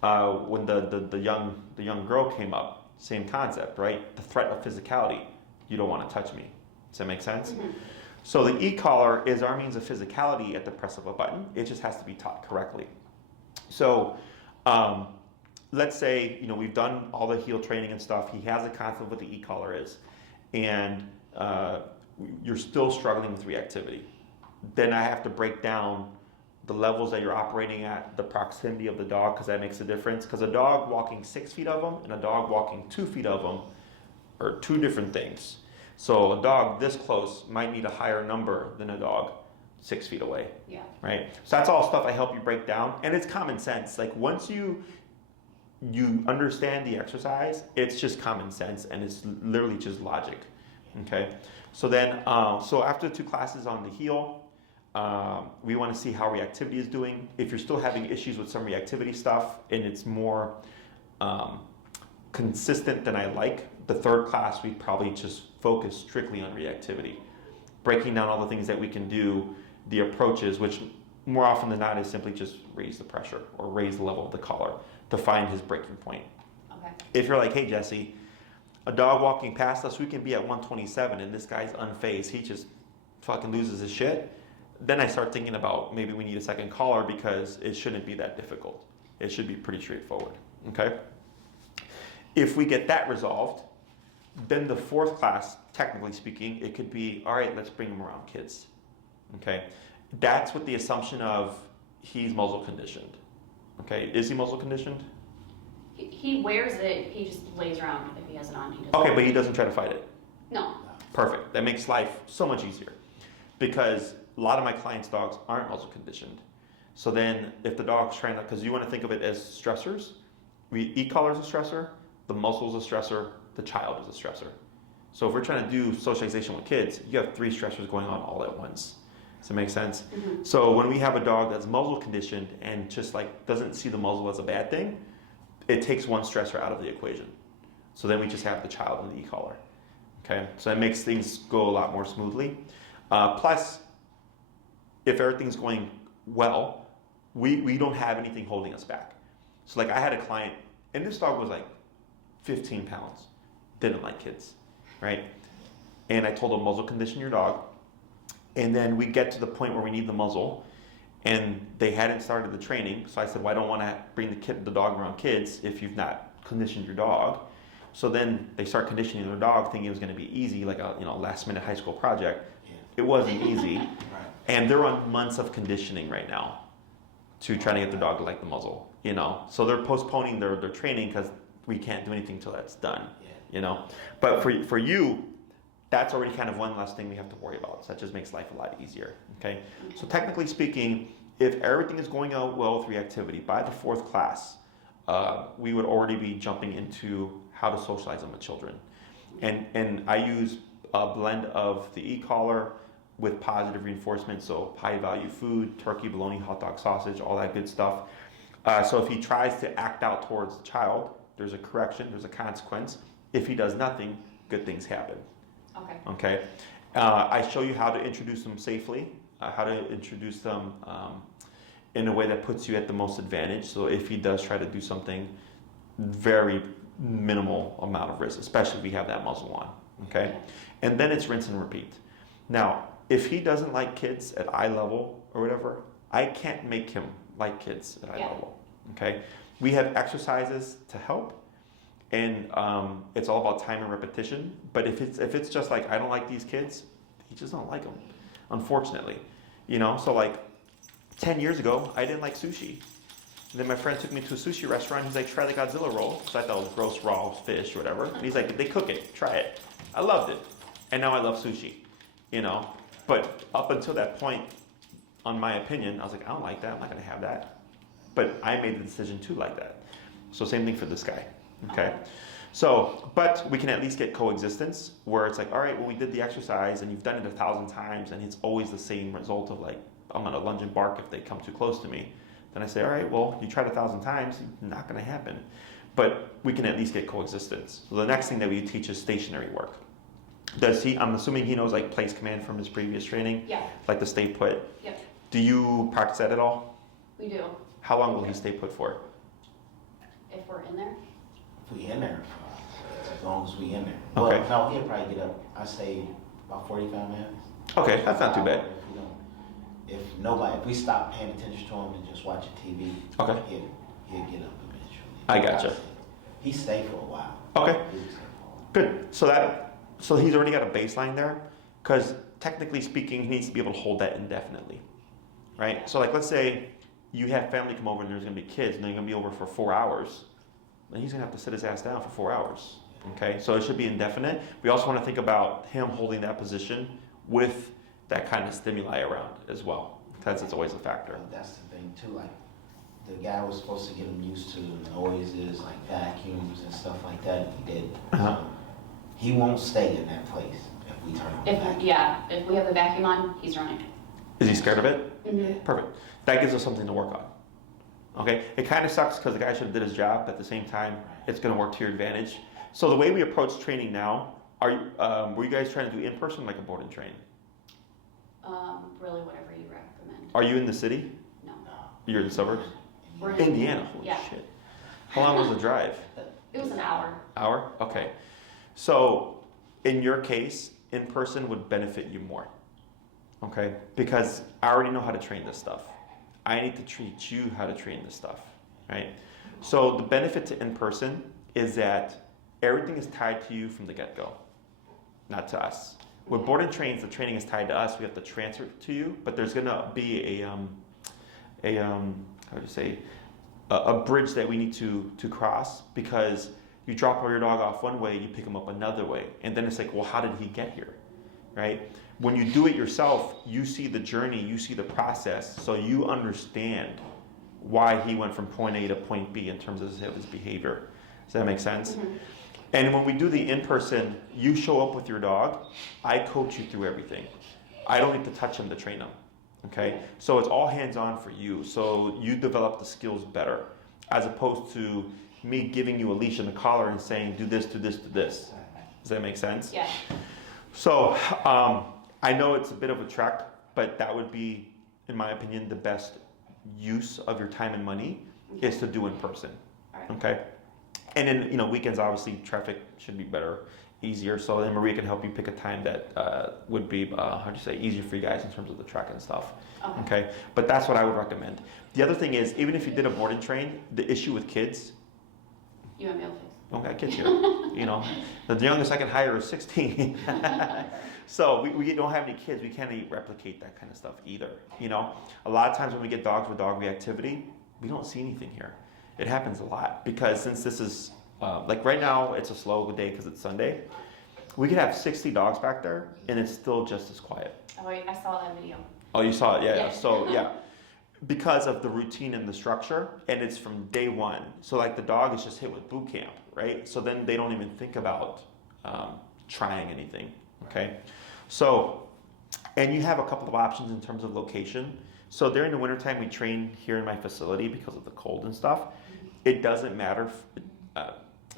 When the young girl came up, same concept, right? The threat of physicality, you don't want to touch me. Does that make sense? So the e-collar is our means of physicality at the press of a button. It just has to be taught correctly. So let's say, you know, we've done all the heel training and stuff. He has a concept of what the e-collar is. And you're still struggling with reactivity. Then I have to break down the levels that you're operating at, the proximity of the dog, because that makes a difference. Because a dog walking 6 feet of them and a dog walking 2 feet of them are two different things. So a dog this close might need a higher number than a dog 6 feet away. Yeah. Right? So that's all stuff I help you break down. And it's common sense. Like once you understand the exercise, it's just common sense and it's literally just logic. Okay? So then, so after 2 classes on the heel, we want to see how reactivity is doing. If you're still having issues with some reactivity stuff and it's more consistent than I like, the 3rd class we probably just focus strictly on reactivity, breaking down all the things that we can do, the approaches, which more often than not is simply just raise the pressure or raise the level of the collar to find his breaking point. Okay. If you're like, hey Jesse, a dog walking past us, we can be at 127 and this guy's unfazed, he just fucking loses his shit, then I start thinking about maybe we need a second collar because it shouldn't be that difficult. It should be pretty straightforward, okay? If we get that resolved, then the 4th class, technically speaking, it could be, all right, let's bring him around kids, okay? That's with the assumption of he's muzzle conditioned, okay? Is he muzzle conditioned? He wears it, he just lays around if he has it on. He doesn't. Okay, but he doesn't try to fight it. No. Perfect. That makes life so much easier because a lot of my clients' dogs aren't muzzle conditioned. So then if the dog's trying to, because you want to think of it as stressors, e-collar is a stressor, the muzzle is a stressor, the child is a stressor. So if we're trying to do socialization with kids, you have 3 stressors going on all at once. Does that make sense? Mm-hmm. So when we have a dog that's muzzle conditioned and just like doesn't see the muzzle as a bad thing, it takes one stressor out of the equation. So then we just have the child and the e-collar. Okay, so that makes things go a lot more smoothly. Plus, if everything's going well, we don't have anything holding us back. So like I had a client, and this dog was like 15 pounds, didn't like kids, right? And I told him, muzzle condition your dog. And then we get to the point where we need the muzzle, and they hadn't started the training. So I said, well, I don't want to bring the dog around kids if you've not conditioned your dog. So then they start conditioning their dog, thinking it was going to be easy, like a last minute high school project. Yeah. It wasn't easy. Right. And they're on months of conditioning right now to try to get their dog to like the muzzle, So they're postponing their training because we can't do anything till that's done, But for you, that's already kind of one less thing we have to worry about. So that just makes life a lot easier, okay? So technically speaking, if everything is going out well with reactivity, by the 4th class, we would already be jumping into how to socialize them with children. And I use a blend of the e-collar with positive reinforcement, so high value food, turkey, bologna, hot dog, sausage, all that good stuff. So if he tries to act out towards the child, there's a correction, there's a consequence. If he does nothing, good things happen. Okay. I show you how to introduce them safely, how to introduce them in a way that puts you at the most advantage. So if he does try to do something, very minimal amount of risk, especially if we have that muzzle on. Okay. And then it's rinse and repeat. Now, if he doesn't like kids at eye level or whatever, I can't make him like kids at eye level. Okay. We have exercises to help. And it's all about time and repetition. But if it's just like, I don't like these kids, he just don't like them, unfortunately. So like 10 years ago, I didn't like sushi. And then my friend took me to a sushi restaurant. He's like, try the Godzilla roll. So I thought it was gross raw fish or whatever. And he's like, they cook it, try it. I loved it. And now I love sushi, But up until that point, on my opinion, I was like, I don't like that. I'm not going to have that. But I made the decision to like that. So same thing for this guy. Okay, so, but we can at least get coexistence where it's like, all right, well, we did the exercise and you've done it 1,000 times and it's always the same result of like, I'm going to lunge and bark if they come too close to me. Then I say, all right, well, you tried 1,000 times, not going to happen. But we can at least get coexistence. So the next thing that we teach is stationary work. I'm assuming he knows like place command from his previous training? Yeah. Like the stay put? Yep. Do you practice that at all? We do. How long will he stay put for? If we're in there? We in there, as long as we in there. Okay. Well, no, he'll probably get up. I say about 45 minutes. Okay, that's not too bad. If we stop paying attention to him and just watching TV, okay, he'll get up eventually. I gotcha. He stayed for a while. Okay. Good. So he's already got a baseline there, because technically speaking, he needs to be able to hold that indefinitely, right? So like, let's say you have family come over and there's going to be kids and they're going to be over for 4 hours. Then he's going to have to sit his ass down for 4 hours. Okay, so it should be indefinite. We also want to think about him holding that position with that kind of stimuli around as well, because it's always a factor. Well, that's the thing too. Like the guy was supposed to get him used to noises like vacuums and stuff like that. He did. So he won't stay in that place if we turn on the vacuum. If we have the vacuum on, he's running. Is he scared of it? Mm-hmm. Perfect. That gives us something to work on. Okay, it kind of sucks because the guy should have did his job, but at the same time, it's going to work to your advantage. So the way we approach training now, were you guys trying to do in person, like a board and train? Really, whatever you recommend. Are you in the city? No. You're in the suburbs? We're in Indiana. Holy shit. How long was the drive? It was an hour. Hour? Okay. So in your case, in person would benefit you more. Okay? Because I already know how to train this stuff. I need to teach you how to train this stuff, right? So the benefit to in-person is that everything is tied to you from the get-go, not to us. With board and trains, the training is tied to us. We have to transfer it to you, but there's gonna be a bridge that we need to cross, because you drop your dog off one way, you pick him up another way, and then it's like, well, how did he get here, right? When you do it yourself, you see the journey, you see the process, so you understand why he went from point A to point B in terms of his behavior. Does that make sense? Mm-hmm. And when we do the in-person, you show up with your dog, I coach you through everything. I don't need to touch him to train him, okay? So it's all hands-on for you, so you develop the skills better, as opposed to me giving you a leash and a collar and saying, do this, do this, do this. Does that make sense? Yeah. So I know it's a bit of a trek, but that would be in my opinion, the best use of your time and money is to do in person. Right. Okay. And then, you know, weekends, obviously, traffic should be better, easier. So then Maria can help you pick a time that would be, how do you say, easier for you guys in terms of the track and stuff. Okay. But that's what I would recommend. The other thing is, even if you did a board and train, the issue with kids. You want me to fix? Okay, kids here. You know, the youngest I can hire is 16. So we don't have any kids. We can't replicate that kind of stuff either. You know, a lot of times when we get dogs with dog reactivity, we don't see anything here. It happens a lot because since this is, like right now, it's a slow day because it's Sunday. We could have 60 dogs back there and it's still just as quiet. Oh, wait, I saw that video. Oh, you saw it? Yeah. Yeah. So, yeah. Because of the routine and the structure, and it's from day one. So like the dog is just hit with boot camp, right? So then they don't even think about trying anything, okay? So, and you have a couple of options in terms of location. So during the wintertime, we train here in my facility because of the cold and stuff. It doesn't matter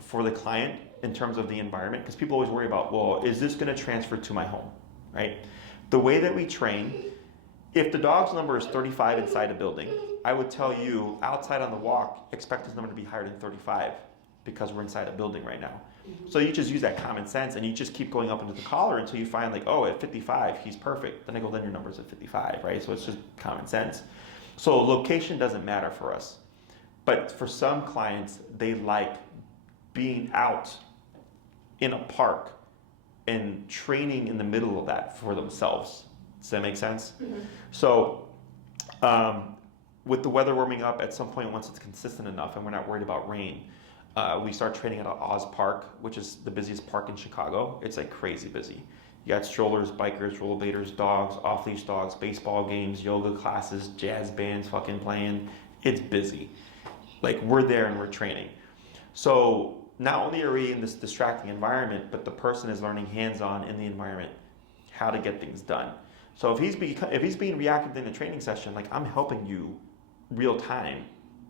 for the client in terms of the environment, because people always worry about, well, is this gonna transfer to my home, right? The way that we train, if the dog's number is 35 inside a building, I would tell you outside on the walk, expect his number to be higher than 35 because we're inside a building right now. So you just use that common sense and you just keep going up into the collar until you find like, oh, at 55, he's perfect. Then I go, then your number's at 55, right? So it's just common sense. So location doesn't matter for us. But for some clients, they like being out in a park and training in the middle of that for themselves. Does that make sense? Mm-hmm. So with the weather warming up, at some point, once it's consistent enough and we're not worried about rain, we start training at Oz Park, which is the busiest park in Chicago. It's like crazy busy. You got strollers, bikers, rollerbladers, dogs, off-leash dogs, baseball games, yoga classes, jazz bands fucking playing. It's busy. Like we're there and we're training. So not only are we in this distracting environment, but the person is learning hands-on in the environment how to get things done. So if he's being reactive in the training session, like I'm helping you real time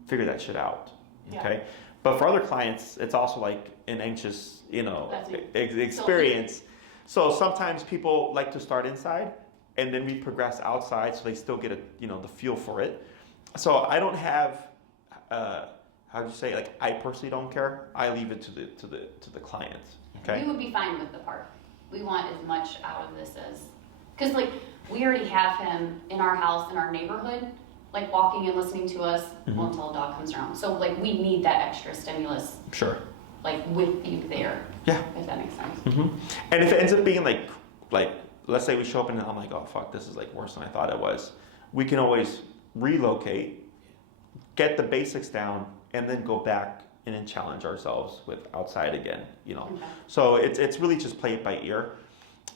figure that shit out. Okay. Yeah. But for other clients, it's also like an anxious, you know, experience. So sometimes people like to start inside and then we progress outside so they still get the feel for it. So I don't have, how do you say, like I personally don't care. I leave it to the clients. Okay. We would be fine with the park. We want as much out of this as, because like we already have him in our house, in our neighborhood, like walking and listening to us until a dog comes around. So like we need that extra stimulus. Sure. Like with you there. Yeah. If that makes sense. Mm-hmm. And if it ends up being like let's say we show up and I'm like, oh fuck, this is like worse than I thought it was. We can always relocate, get the basics down, and then go back and then challenge ourselves with outside again. You know. Okay. So it's really just play it by ear.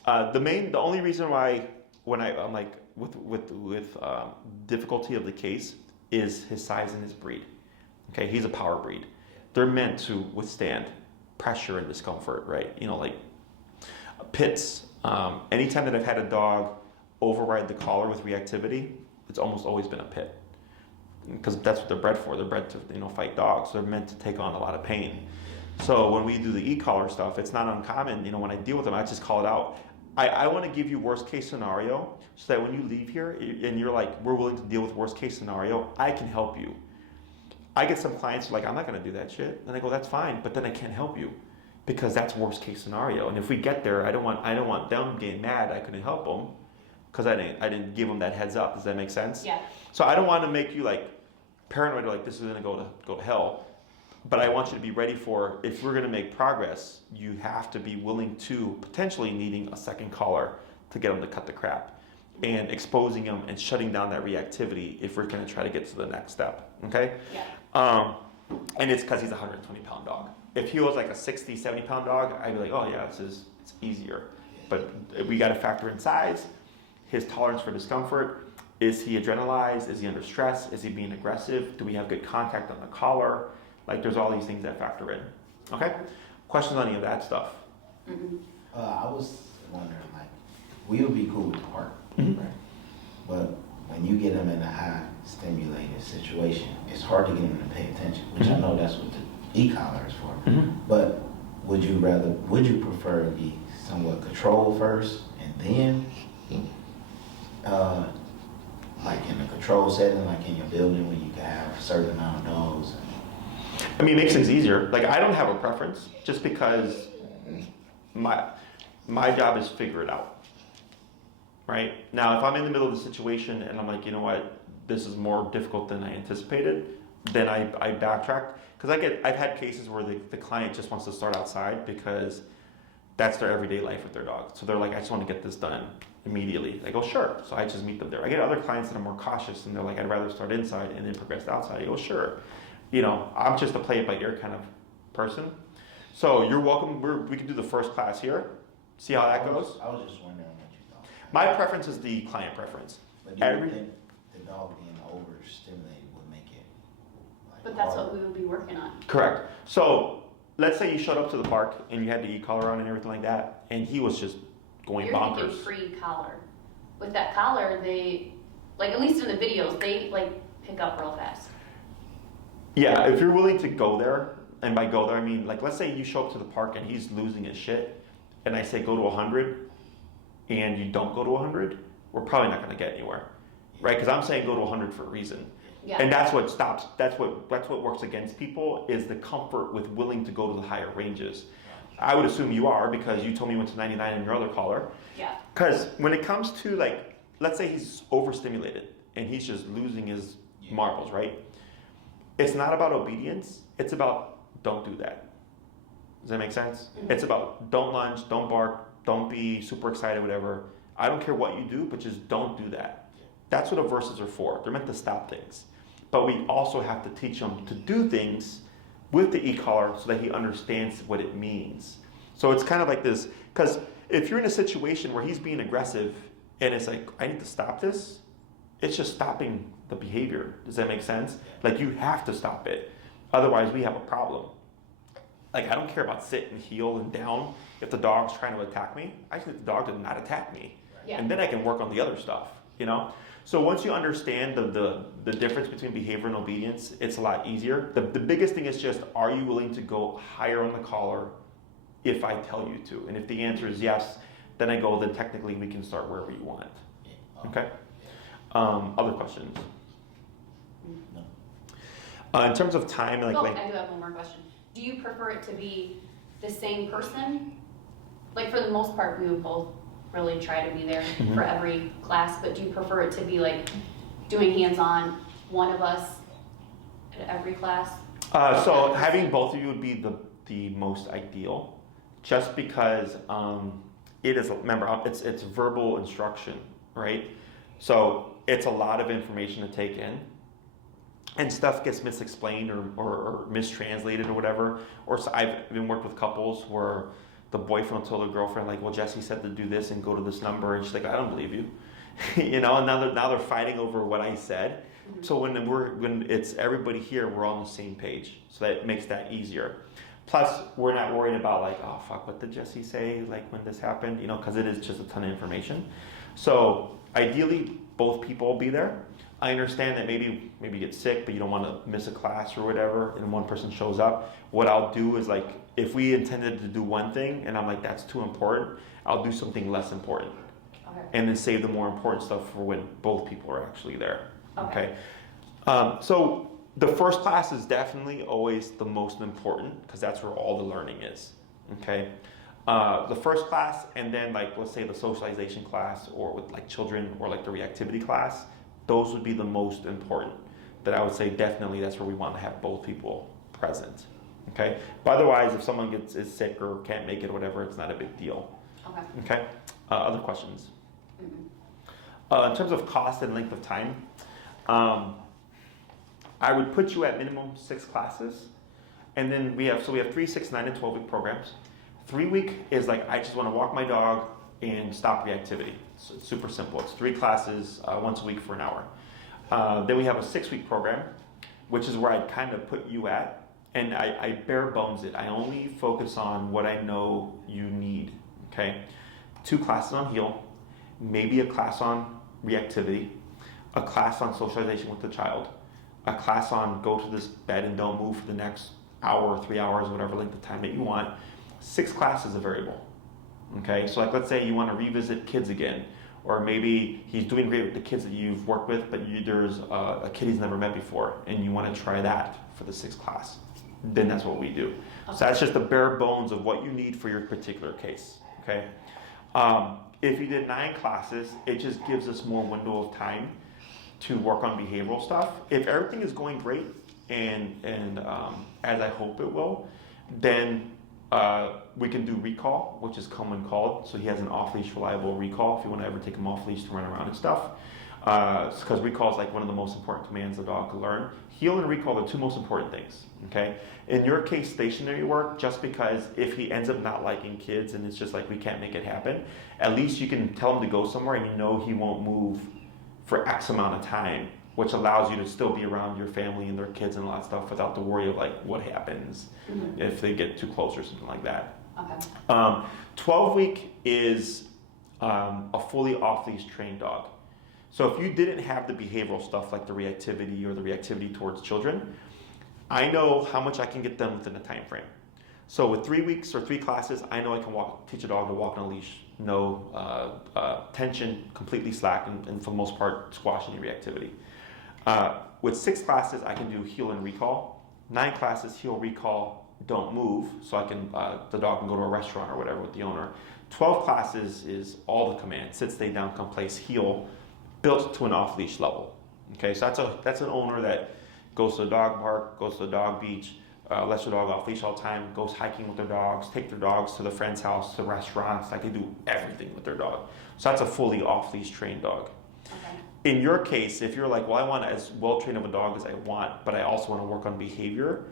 The only reason why when I'm like with difficulty of the case is his size and his breed. Okay, he's a power breed. They're meant to withstand pressure and discomfort, right? You know, like pits. Anytime that I've had a dog override the collar with reactivity, it's almost always been a pit. Because that's what they're bred for. They're bred to fight dogs. They're meant to take on a lot of pain. So when we do the e-collar stuff, it's not uncommon. When I deal with them, I just call it out. I want to give you worst case scenario so that when you leave here and you're like, we're willing to deal with worst case scenario, I can help you. I get some clients who are like, I'm not going to do that shit. And I go, that's fine, but then I can't help you because that's worst case scenario. And if we get there, I don't want them getting mad I couldn't help them because I didn't give them that heads up. Does that make sense? Yeah. So I don't want to make you like paranoid or like this is going to go to hell. But I want you to be ready for, if we're going to make progress, you have to be willing to potentially needing a second collar to get them to cut the crap and exposing them and shutting down that reactivity if we're going to try to get to the next step. Okay? Yeah. And it's because he's a 120-pound dog. If he was like a 60, 70-pound dog, I'd be like, oh yeah, it's easier. But we got to factor in size, his tolerance for discomfort. Is he adrenalized? Is he under stress? Is he being aggressive? Do we have good contact on the collar? Like there's all these things that factor in. Okay? Questions on any of that stuff? Mm-hmm. I was wondering, like, we would be cool with the park, mm-hmm. right? But when you get them in a high stimulated situation, it's hard to get them to pay attention, which I know that's what the e-collar is for. Mm-hmm. But would you prefer to be somewhat controlled first and then like in the control setting, like in your building where you can have a certain amount of dogs? I mean, it makes things easier. Like, I don't have a preference just because my job is figure it out. Right? Now, if I'm in the middle of the situation and I'm like, you know what, this is more difficult than I anticipated, then I backtrack. Because I've had cases where the client just wants to start outside because that's their everyday life with their dog. So they're like, I just want to get this done immediately. I go, sure. So I just meet them there. I get other clients that are more cautious and they're like, I'd rather start inside and then progress to outside. I go, sure. You know, I'm just a play it by ear kind of person. So you're welcome. We can do the first class here. See how that goes. I was just wondering what you thought. My preference is the client preference. But do you think the dog being overstimulated would make it like But that's harder? what we would be working on. Correct. So let's say you showed up to the park and you had the e-collar on and everything like that, and he was just going You're bonkers. thinking pre-collar. With that collar, they, like at least in the videos, they like pick up real fast. Yeah, if you're willing to go there, and by go there I mean like let's say you show up to the park and he's losing his shit, and I say go to 100, and you don't go to 100, we're probably not going to get anywhere, right? Because I'm saying go to 100 for a reason. Yeah. And that's what stops. That's what works against people is the comfort with willing to go to the higher ranges. I would assume you are because you told me you went to 99 in your other collar. Yeah. Because when it comes to like, let's say he's overstimulated and he's just losing his marbles, right? It's not about obedience. It's about don't do that. Does that make sense? Mm-hmm. It's about don't lunge, don't bark, don't be super excited, whatever. I don't care what you do, but just don't do that. That's what aversives are for. They're meant to stop things. But we also have to teach him to do things with the e-collar so that he understands what it means. So it's kind of like this, because if you're in a situation where he's being aggressive and it's like, I need to stop this, it's just stopping the behavior. Does that make sense? Like you have to stop it. Otherwise we have a problem. Like I don't care about sit and heel and down. If the dog's trying to attack me, I just need the dog to not attack me. Yeah. And then I can work on the other stuff, you know? So once you understand the difference between behavior and obedience, it's a lot easier. The biggest thing is just, are you willing to go higher on the collar if I tell you to? And if the answer is yes, then I go, then technically we can start wherever you want. Okay? Other questions? No. In terms of time, like, I do have one more question. Do you prefer it to be the same person? Like for the most part, we would both really try to be there for every class, but do you prefer it to be like doing hands-on, one of us at every class? So having both of you would be the most ideal, just because it is. Remember, it's verbal instruction, right? So it's a lot of information to take in, and stuff gets misexplained or mistranslated or whatever. Or so I've been worked with couples where the boyfriend will tell the girlfriend like, well, Jesse said to do this and go to this number, and she's like, I don't believe you. You know, and now they're fighting over what I said. Mm-hmm. So when it's everybody here, we're all on the same page. So that makes that easier. Plus, we're not worried about like, oh fuck, what did Jesse say? Like when this happened, you know, because it is just a ton of information. So ideally, both people will be there. I understand that maybe you get sick, but you don't want to miss a class or whatever, and one person shows up. What I'll do is like, if we intended to do one thing, and I'm like, that's too important, I'll do something less important. Okay. And then save the more important stuff for when both people are actually there. Okay. So the first class is definitely always the most important because that's where all the learning is. Okay. The first class, and then like let's say the socialization class, or with like children, or like the reactivity class, those would be the most important. That I would say definitely that's where we want to have both people present. Okay. But otherwise, if someone is sick or can't make it or whatever, it's not a big deal. Okay. Okay. Other questions? Mm-hmm. In terms of cost and length of time, I would put you at minimum 6 classes, and then we have 3, 6, 9, and 12-week programs. 3-week is like I just want to walk my dog and stop reactivity. So it's super simple. It's 3 classes once a week for an hour. Then we have a 6-week program, which is where I kind of put you at, and I bare bones it. I only focus on what I know you need. Okay, 2 classes on heel, maybe a class on reactivity, a class on socialization with the child, a class on go to this bed and don't move for the next hour or 3 hours, whatever length of time that you want. 6 classes a variable. Okay, so like let's say you want to revisit kids again, or maybe he's doing great with the kids that you've worked with, but there's a kid he's never met before, and you want to try that for the 6th class. Then that's what we do. So that's just the bare bones of what you need for your particular case. Okay. If you did 9 classes, it just gives us more window of time to work on behavioral stuff. If everything is going great and as I hope it will, then we can do recall, which is come when called. So he has an off-leash reliable recall if you want to ever take him off-leash to run around and stuff. Because recall is like one of the most important commands the dog can learn. Heel and recall are the 2 most important things. Okay. In your case, stationary work, just because if he ends up not liking kids and it's just like we can't make it happen, at least you can tell him to go somewhere and you know he won't move for X amount of time, which allows you to still be around your family and their kids and a lot of stuff without the worry of like what happens if they get too close or something like that. Okay. 12-week is a fully off-leash trained dog. So if you didn't have the behavioral stuff like the reactivity or the reactivity towards children, I know how much I can get done within a time frame. So with 3 weeks or 3 classes, I know I can teach a dog to walk on a leash, no tension, completely slack, and for the most part, squash any reactivity. With 6 classes, I can do heel and recall. 9 classes, heel, recall, don't move, so I can the dog can go to a restaurant or whatever with the owner. 12 classes is all the commands: sit, stay down, come, place, heel, built to an off-leash level. Okay, so that's an owner that goes to the dog park, goes to the dog beach, lets their dog off leash all the time, goes hiking with their dogs, take their dogs to the friend's house, to restaurants, like they do everything with their dog. So that's a fully off-leash trained dog. Okay. In your case, if you're like, well, I want as well-trained of a dog as I want, but I also want to work on behavior,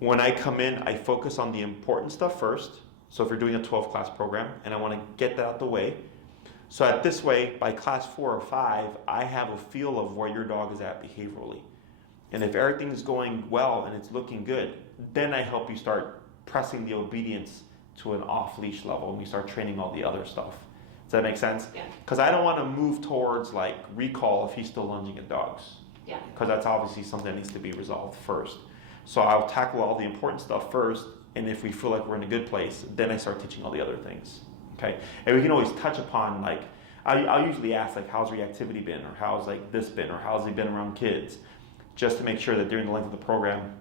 when I come in, I focus on the important stuff first. So if you're doing a 12-class program, and I want to get that out the way, so at this way, by class 4 or 5, I have a feel of where your dog is at behaviorally. And if everything's going well and it's looking good, then I help you start pressing the obedience to an off-leash level and we start training all the other stuff. Does that make sense? Yeah. Because I don't want to move towards like recall if he's still lunging at dogs. Yeah. Because that's obviously something that needs to be resolved first. So I'll tackle all the important stuff first, and if we feel like we're in a good place, then I start teaching all the other things. Okay? And we can always touch upon like, I'll usually ask like, how's reactivity been? Or how's like this been? Or how's he been around kids? Just to make sure that during the length of the program,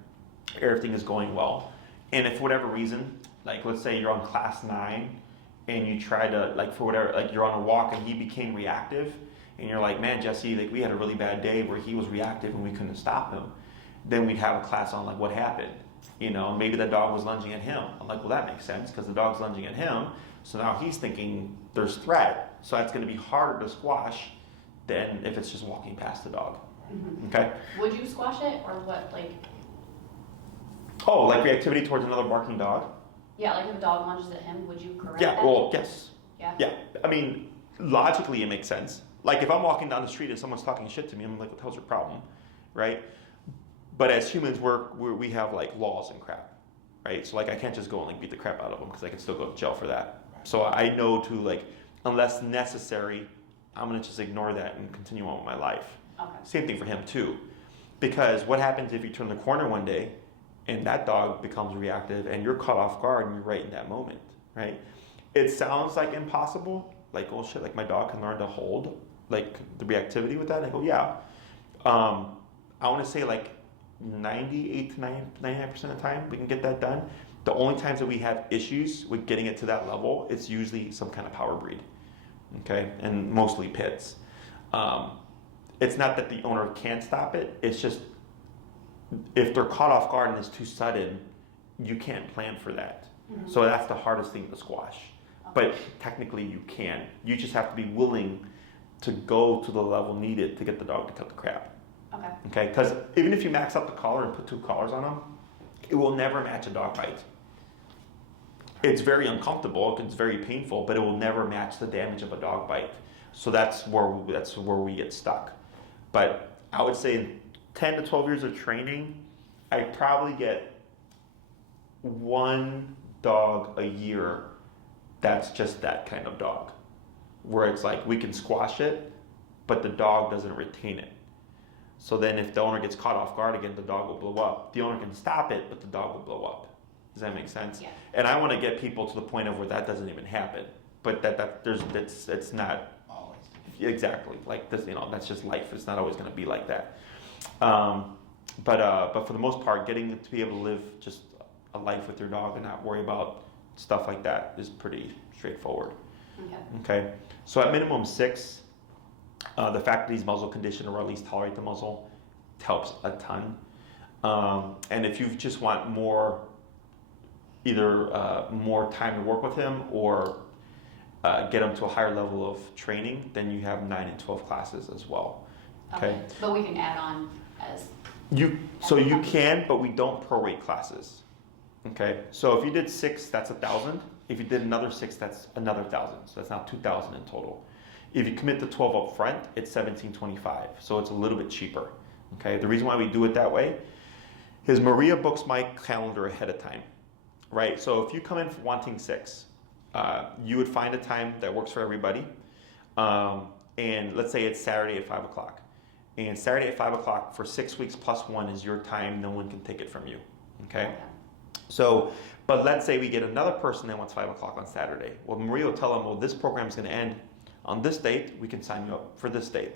everything is going well. And if for whatever reason, like let's say you're on class 9 and you try to, like for whatever, like you're on a walk and he became reactive and you're like, man, Jesse, like we had a really bad day where he was reactive and we couldn't stop him. Then we'd have a class on like what happened. You know, maybe the dog was lunging at him. I'm like, well, that makes sense because the dog's lunging at him. So now he's thinking there's threat. So that's going to be harder to squash than if it's just walking past the dog. Mm-hmm. Okay. Would you squash it or what? Like. Oh, like reactivity towards another barking dog? Yeah, like if a dog lunges at him, would you correct Yeah. that? Well, yes. Yeah. Yeah. I mean, logically, it makes sense. Like if I'm walking down the street and someone's talking shit to me, I'm like, what the hell's your problem, right? But as humans, we have like laws and crap, right? So like I can't just go and like beat the crap out of them because I can still go to jail for that. So I know to like, unless necessary, I'm gonna just ignore that and continue on with my life. Okay. Same thing for him too. Because what happens if you turn the corner one day and that dog becomes reactive and you're caught off guard and you're right in that moment, right? It sounds like impossible, like, oh shit, like my dog can learn to hold like the reactivity with that. And I go, yeah. I want to say like 98 to 99% of the time we can get that done. The only times that we have issues with getting it to that level, it's usually some kind of power breed, okay? And mostly pits. It's not that the owner can't stop it, it's just if they're caught off guard and it's too sudden, you can't plan for that. Mm-hmm. So that's the hardest thing to squash. Okay. But technically you can. You just have to be willing to go to the level needed to get the dog to cut the crap. Okay. Okay? Because even if you max out the collar and put 2 collars on them, it will never match a dog bite. It's very uncomfortable, it's very painful, but it will never match the damage of a dog bite. So that's where we get stuck. But I would say 10 to 12 years of training, I probably get 1 dog a year that's just that kind of dog. Where it's like we can squash it, but the dog doesn't retain it. So then if the owner gets caught off guard again, the dog will blow up. The owner can stop it, but the dog will blow up. Does that make sense? Yeah. And I want to get people to the point of where that doesn't even happen. But it's not Exactly. Like this, that's just life. It's not always going to be like that. But for the most part, getting to be able to live just a life with your dog and not worry about stuff like that is pretty straightforward. Okay. So at minimum 6, the fact that he's muzzle conditioned or at least tolerate the muzzle helps a ton. And if you just want either more time to work with him or get him to a higher level of training, then you have 9 and 12 classes as well. Okay. But we can add on as you can, but we don't prorate classes. Okay. So if you did 6, that's 1,000. If you did another 6, that's another 1,000. So that's now 2,000 in total. If you commit to 12 up front, it's $1,725. So it's a little bit cheaper. Okay. The reason why we do it that way is Maria books my calendar ahead of time, right? So if you come in wanting 6, you would find a time that works for everybody. And let's say it's Saturday at 5 o'clock. And Saturday at 5 o'clock for 6 weeks plus 1 is your time. No one can take it from you. Okay. So, but let's say we get another person that wants 5 o'clock on Saturday. Well, Maria will tell them, well, this program is going to end on this date. We can sign you up for this date.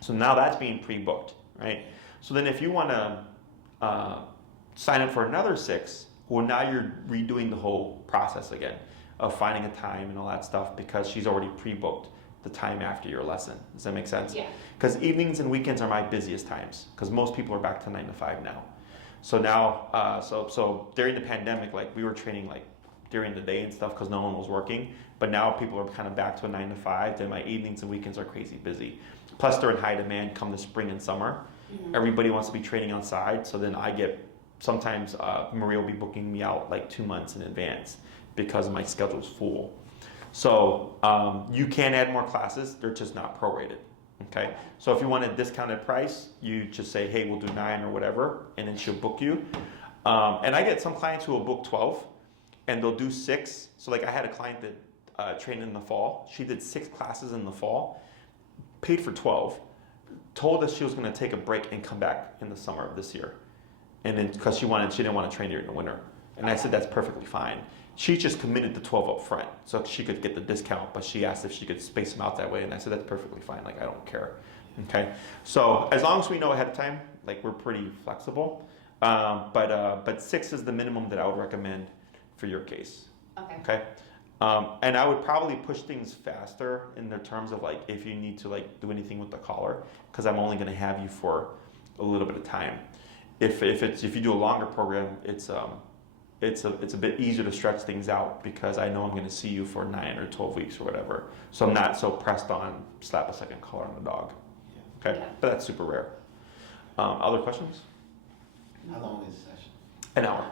So now that's being pre-booked, right? So then if you want to sign up for another 6, well, now you're redoing the whole process again of finding a time and all that stuff because she's already pre-booked the time after your lesson. Does that make sense? Yeah. Because evenings and weekends are my busiest times because most people are back to 9 to 5 now. So now, so during the pandemic, like we were training like during the day and stuff because no one was working. But now people are kind of back to a 9 to 5. Then my evenings and weekends are crazy busy. Plus they're in high demand come the spring and summer. Mm-hmm. Everybody wants to be training outside. So then I get, sometimes Maria will be booking me out like 2 months in advance because my schedule's full. So you can add more classes. They're just not prorated. Okay, so if you want a discounted price, you just say, hey, we'll do 9 or whatever, and then she'll book you. And I get some clients who will book 12, and they'll do 6. So like I had a client that trained in the fall. She did 6 classes in the fall, paid for 12, told us she was going to take a break and come back in the summer of this year. And then because she didn't want to train during the winter. And I said, that's perfectly fine. She just committed to 12 up front so she could get the discount, but she asked if she could space them out that way, and I said, that's perfectly fine, like I don't care. Okay, so as long as we know ahead of time, like we're pretty flexible, but 6 is the minimum that I would recommend for your case. Okay. And I would probably push things faster in the terms of like if you need to like do anything with the collar, because I'm only going to have you for a little bit of time. If you do a longer program, it's a bit easier to stretch things out because I know I'm going to see you for 9 or 12 weeks or whatever. So I'm not so pressed on slap a second collar on the dog. Okay, but that's super rare. Other questions? How long is the session? An hour.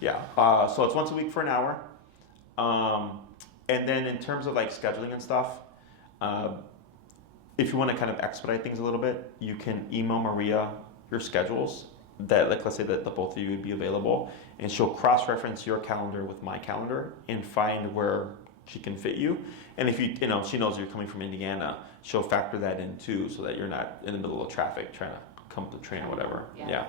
Yeah. So it's once a week for an hour. And then in terms of like scheduling and stuff, if you want to kind of expedite things a little bit, you can email Maria your schedules. That, like, let's say that the both of you would be available, and she'll cross-reference your calendar with my calendar and find where she can fit you. And if she knows you're coming from Indiana, she'll factor that in too, so that you're not in the middle of traffic trying to come to the train or whatever. Yeah.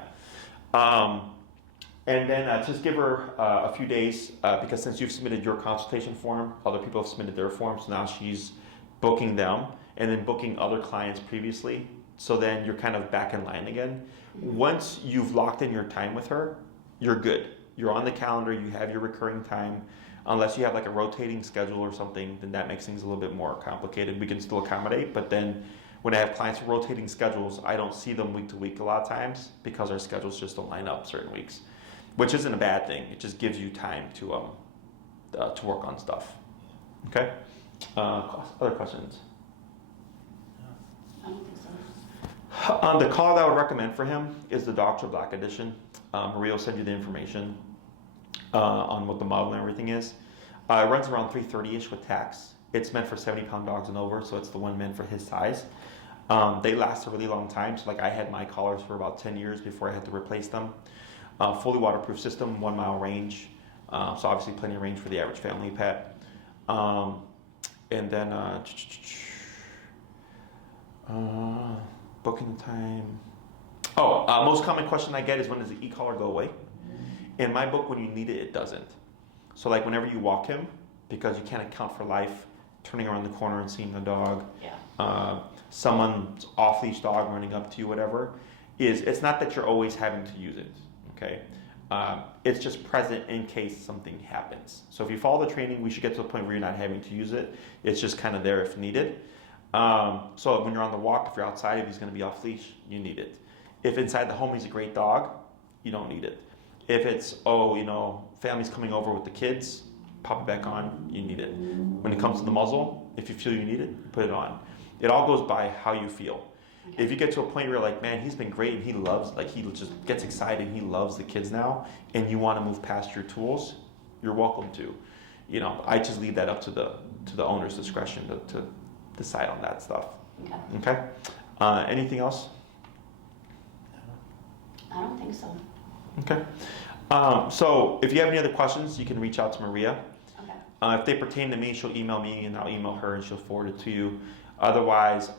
And then just give her a few days because since you've submitted your consultation form, other people have submitted their forms. So now she's booking them and then booking other clients previously. So then you're kind of back in line again. Once you've locked in your time with her, you're good. You're on the calendar, you have your recurring time. Unless you have like a rotating schedule or something, then that makes things a little bit more complicated. We can still accommodate, but then when I have clients with rotating schedules, I don't see them week to week a lot of times because our schedules just don't line up certain weeks, which isn't a bad thing. It just gives you time to work on stuff. Okay? Other questions? I don't think so. The collar that I would recommend for him is the Dr. Black edition. Maria will send you the information on what the model and everything is. It runs around $330-ish with tax. It's meant for 70-pound dogs and over, so it's the one meant for his size. They last a really long time. So like I had my collars for about 10 years before I had to replace them. Fully waterproof system, 1 mile range. So obviously plenty of range for the average family pet. And then booking time. Most common question I get is when does the e-collar go away? In my book, when you need it, it doesn't. So like whenever you walk him, because you can't account for life turning around the corner and seeing the dog, Yeah. someone's off-leash dog running up to you, whatever, it's not that you're always having to use it, okay? It's just present in case something happens. So if you follow the training, we should get to the point where you're not having to use it. It's just kind of there if needed. So when you're on the walk, if you're outside, if he's going to be off leash, you need it. If inside the home he's a great dog, you don't need it. If it's, family's coming over with the kids, pop it back on, you need it. When it comes to the muzzle, if you feel you need it, put it on. It all goes by how you feel. Okay. If you get to a point where you're like, man, he's been great and he loves, like he just gets excited, he loves the kids now, and you want to move past your tools, you're welcome to. I just leave that up to the owner's discretion to decide on that stuff. Okay. Okay? Anything else? I don't think so. Okay. So if you have any other questions, you can reach out to Maria. Okay. If they pertain to me, she'll email me and I'll email her and she'll forward it to you. Otherwise,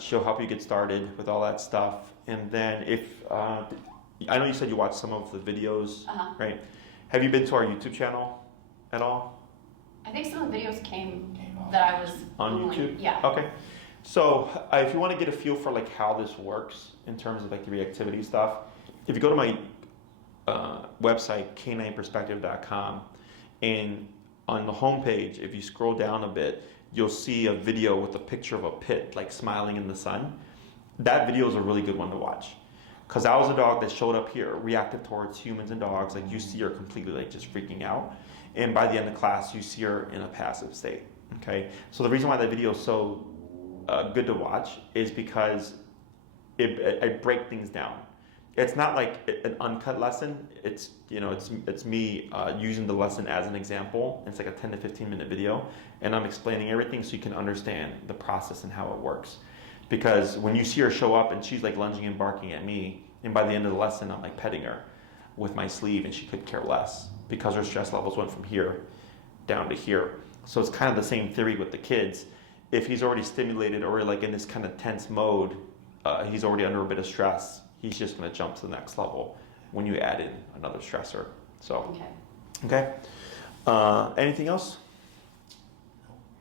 she'll help you get started with all that stuff. And then I know you said you watched some of the videos, right? Have you been to our YouTube channel at all? I think some of the videos came that I was On Googling. YouTube? Yeah. Okay. So if you want to get a feel for like how this works in terms of like the reactivity stuff, if you go to my website, canineperspective.com, and on the homepage, if you scroll down a bit, you'll see a video with a picture of a pit like smiling in the sun. That video is a really good one to watch. Because I was a dog that showed up here, reactive towards humans and dogs. Like you see her completely like just freaking out. And by the end of class, you see her in a passive state. Okay. So the reason why that video is so good to watch is because I break things down. It's not like an uncut lesson. It's it's me using the lesson as an example. It's like a 10 to 15 minute video, and I'm explaining everything so you can understand the process and how it works. Because when you see her show up and she's like lunging and barking at me, and by the end of the lesson I'm like petting her with my sleeve, and she could care less because her stress levels went from here down to here. So it's kind of the same theory with the kids. If he's already stimulated or like in this kind of tense mode, he's already under a bit of stress. He's just going to jump to the next level when you add in another stressor. So, okay. Anything else?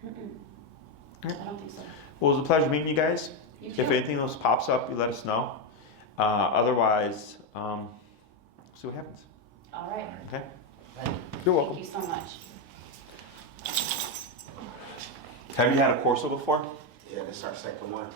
I don't think so. Well, it was a pleasure meeting you guys. You too. If anything else pops up, you let us know. Otherwise, see what happens. All right. Okay. Thank you. You're welcome. Thank you so much. Have you had a Corso before? Yeah, this is our second one.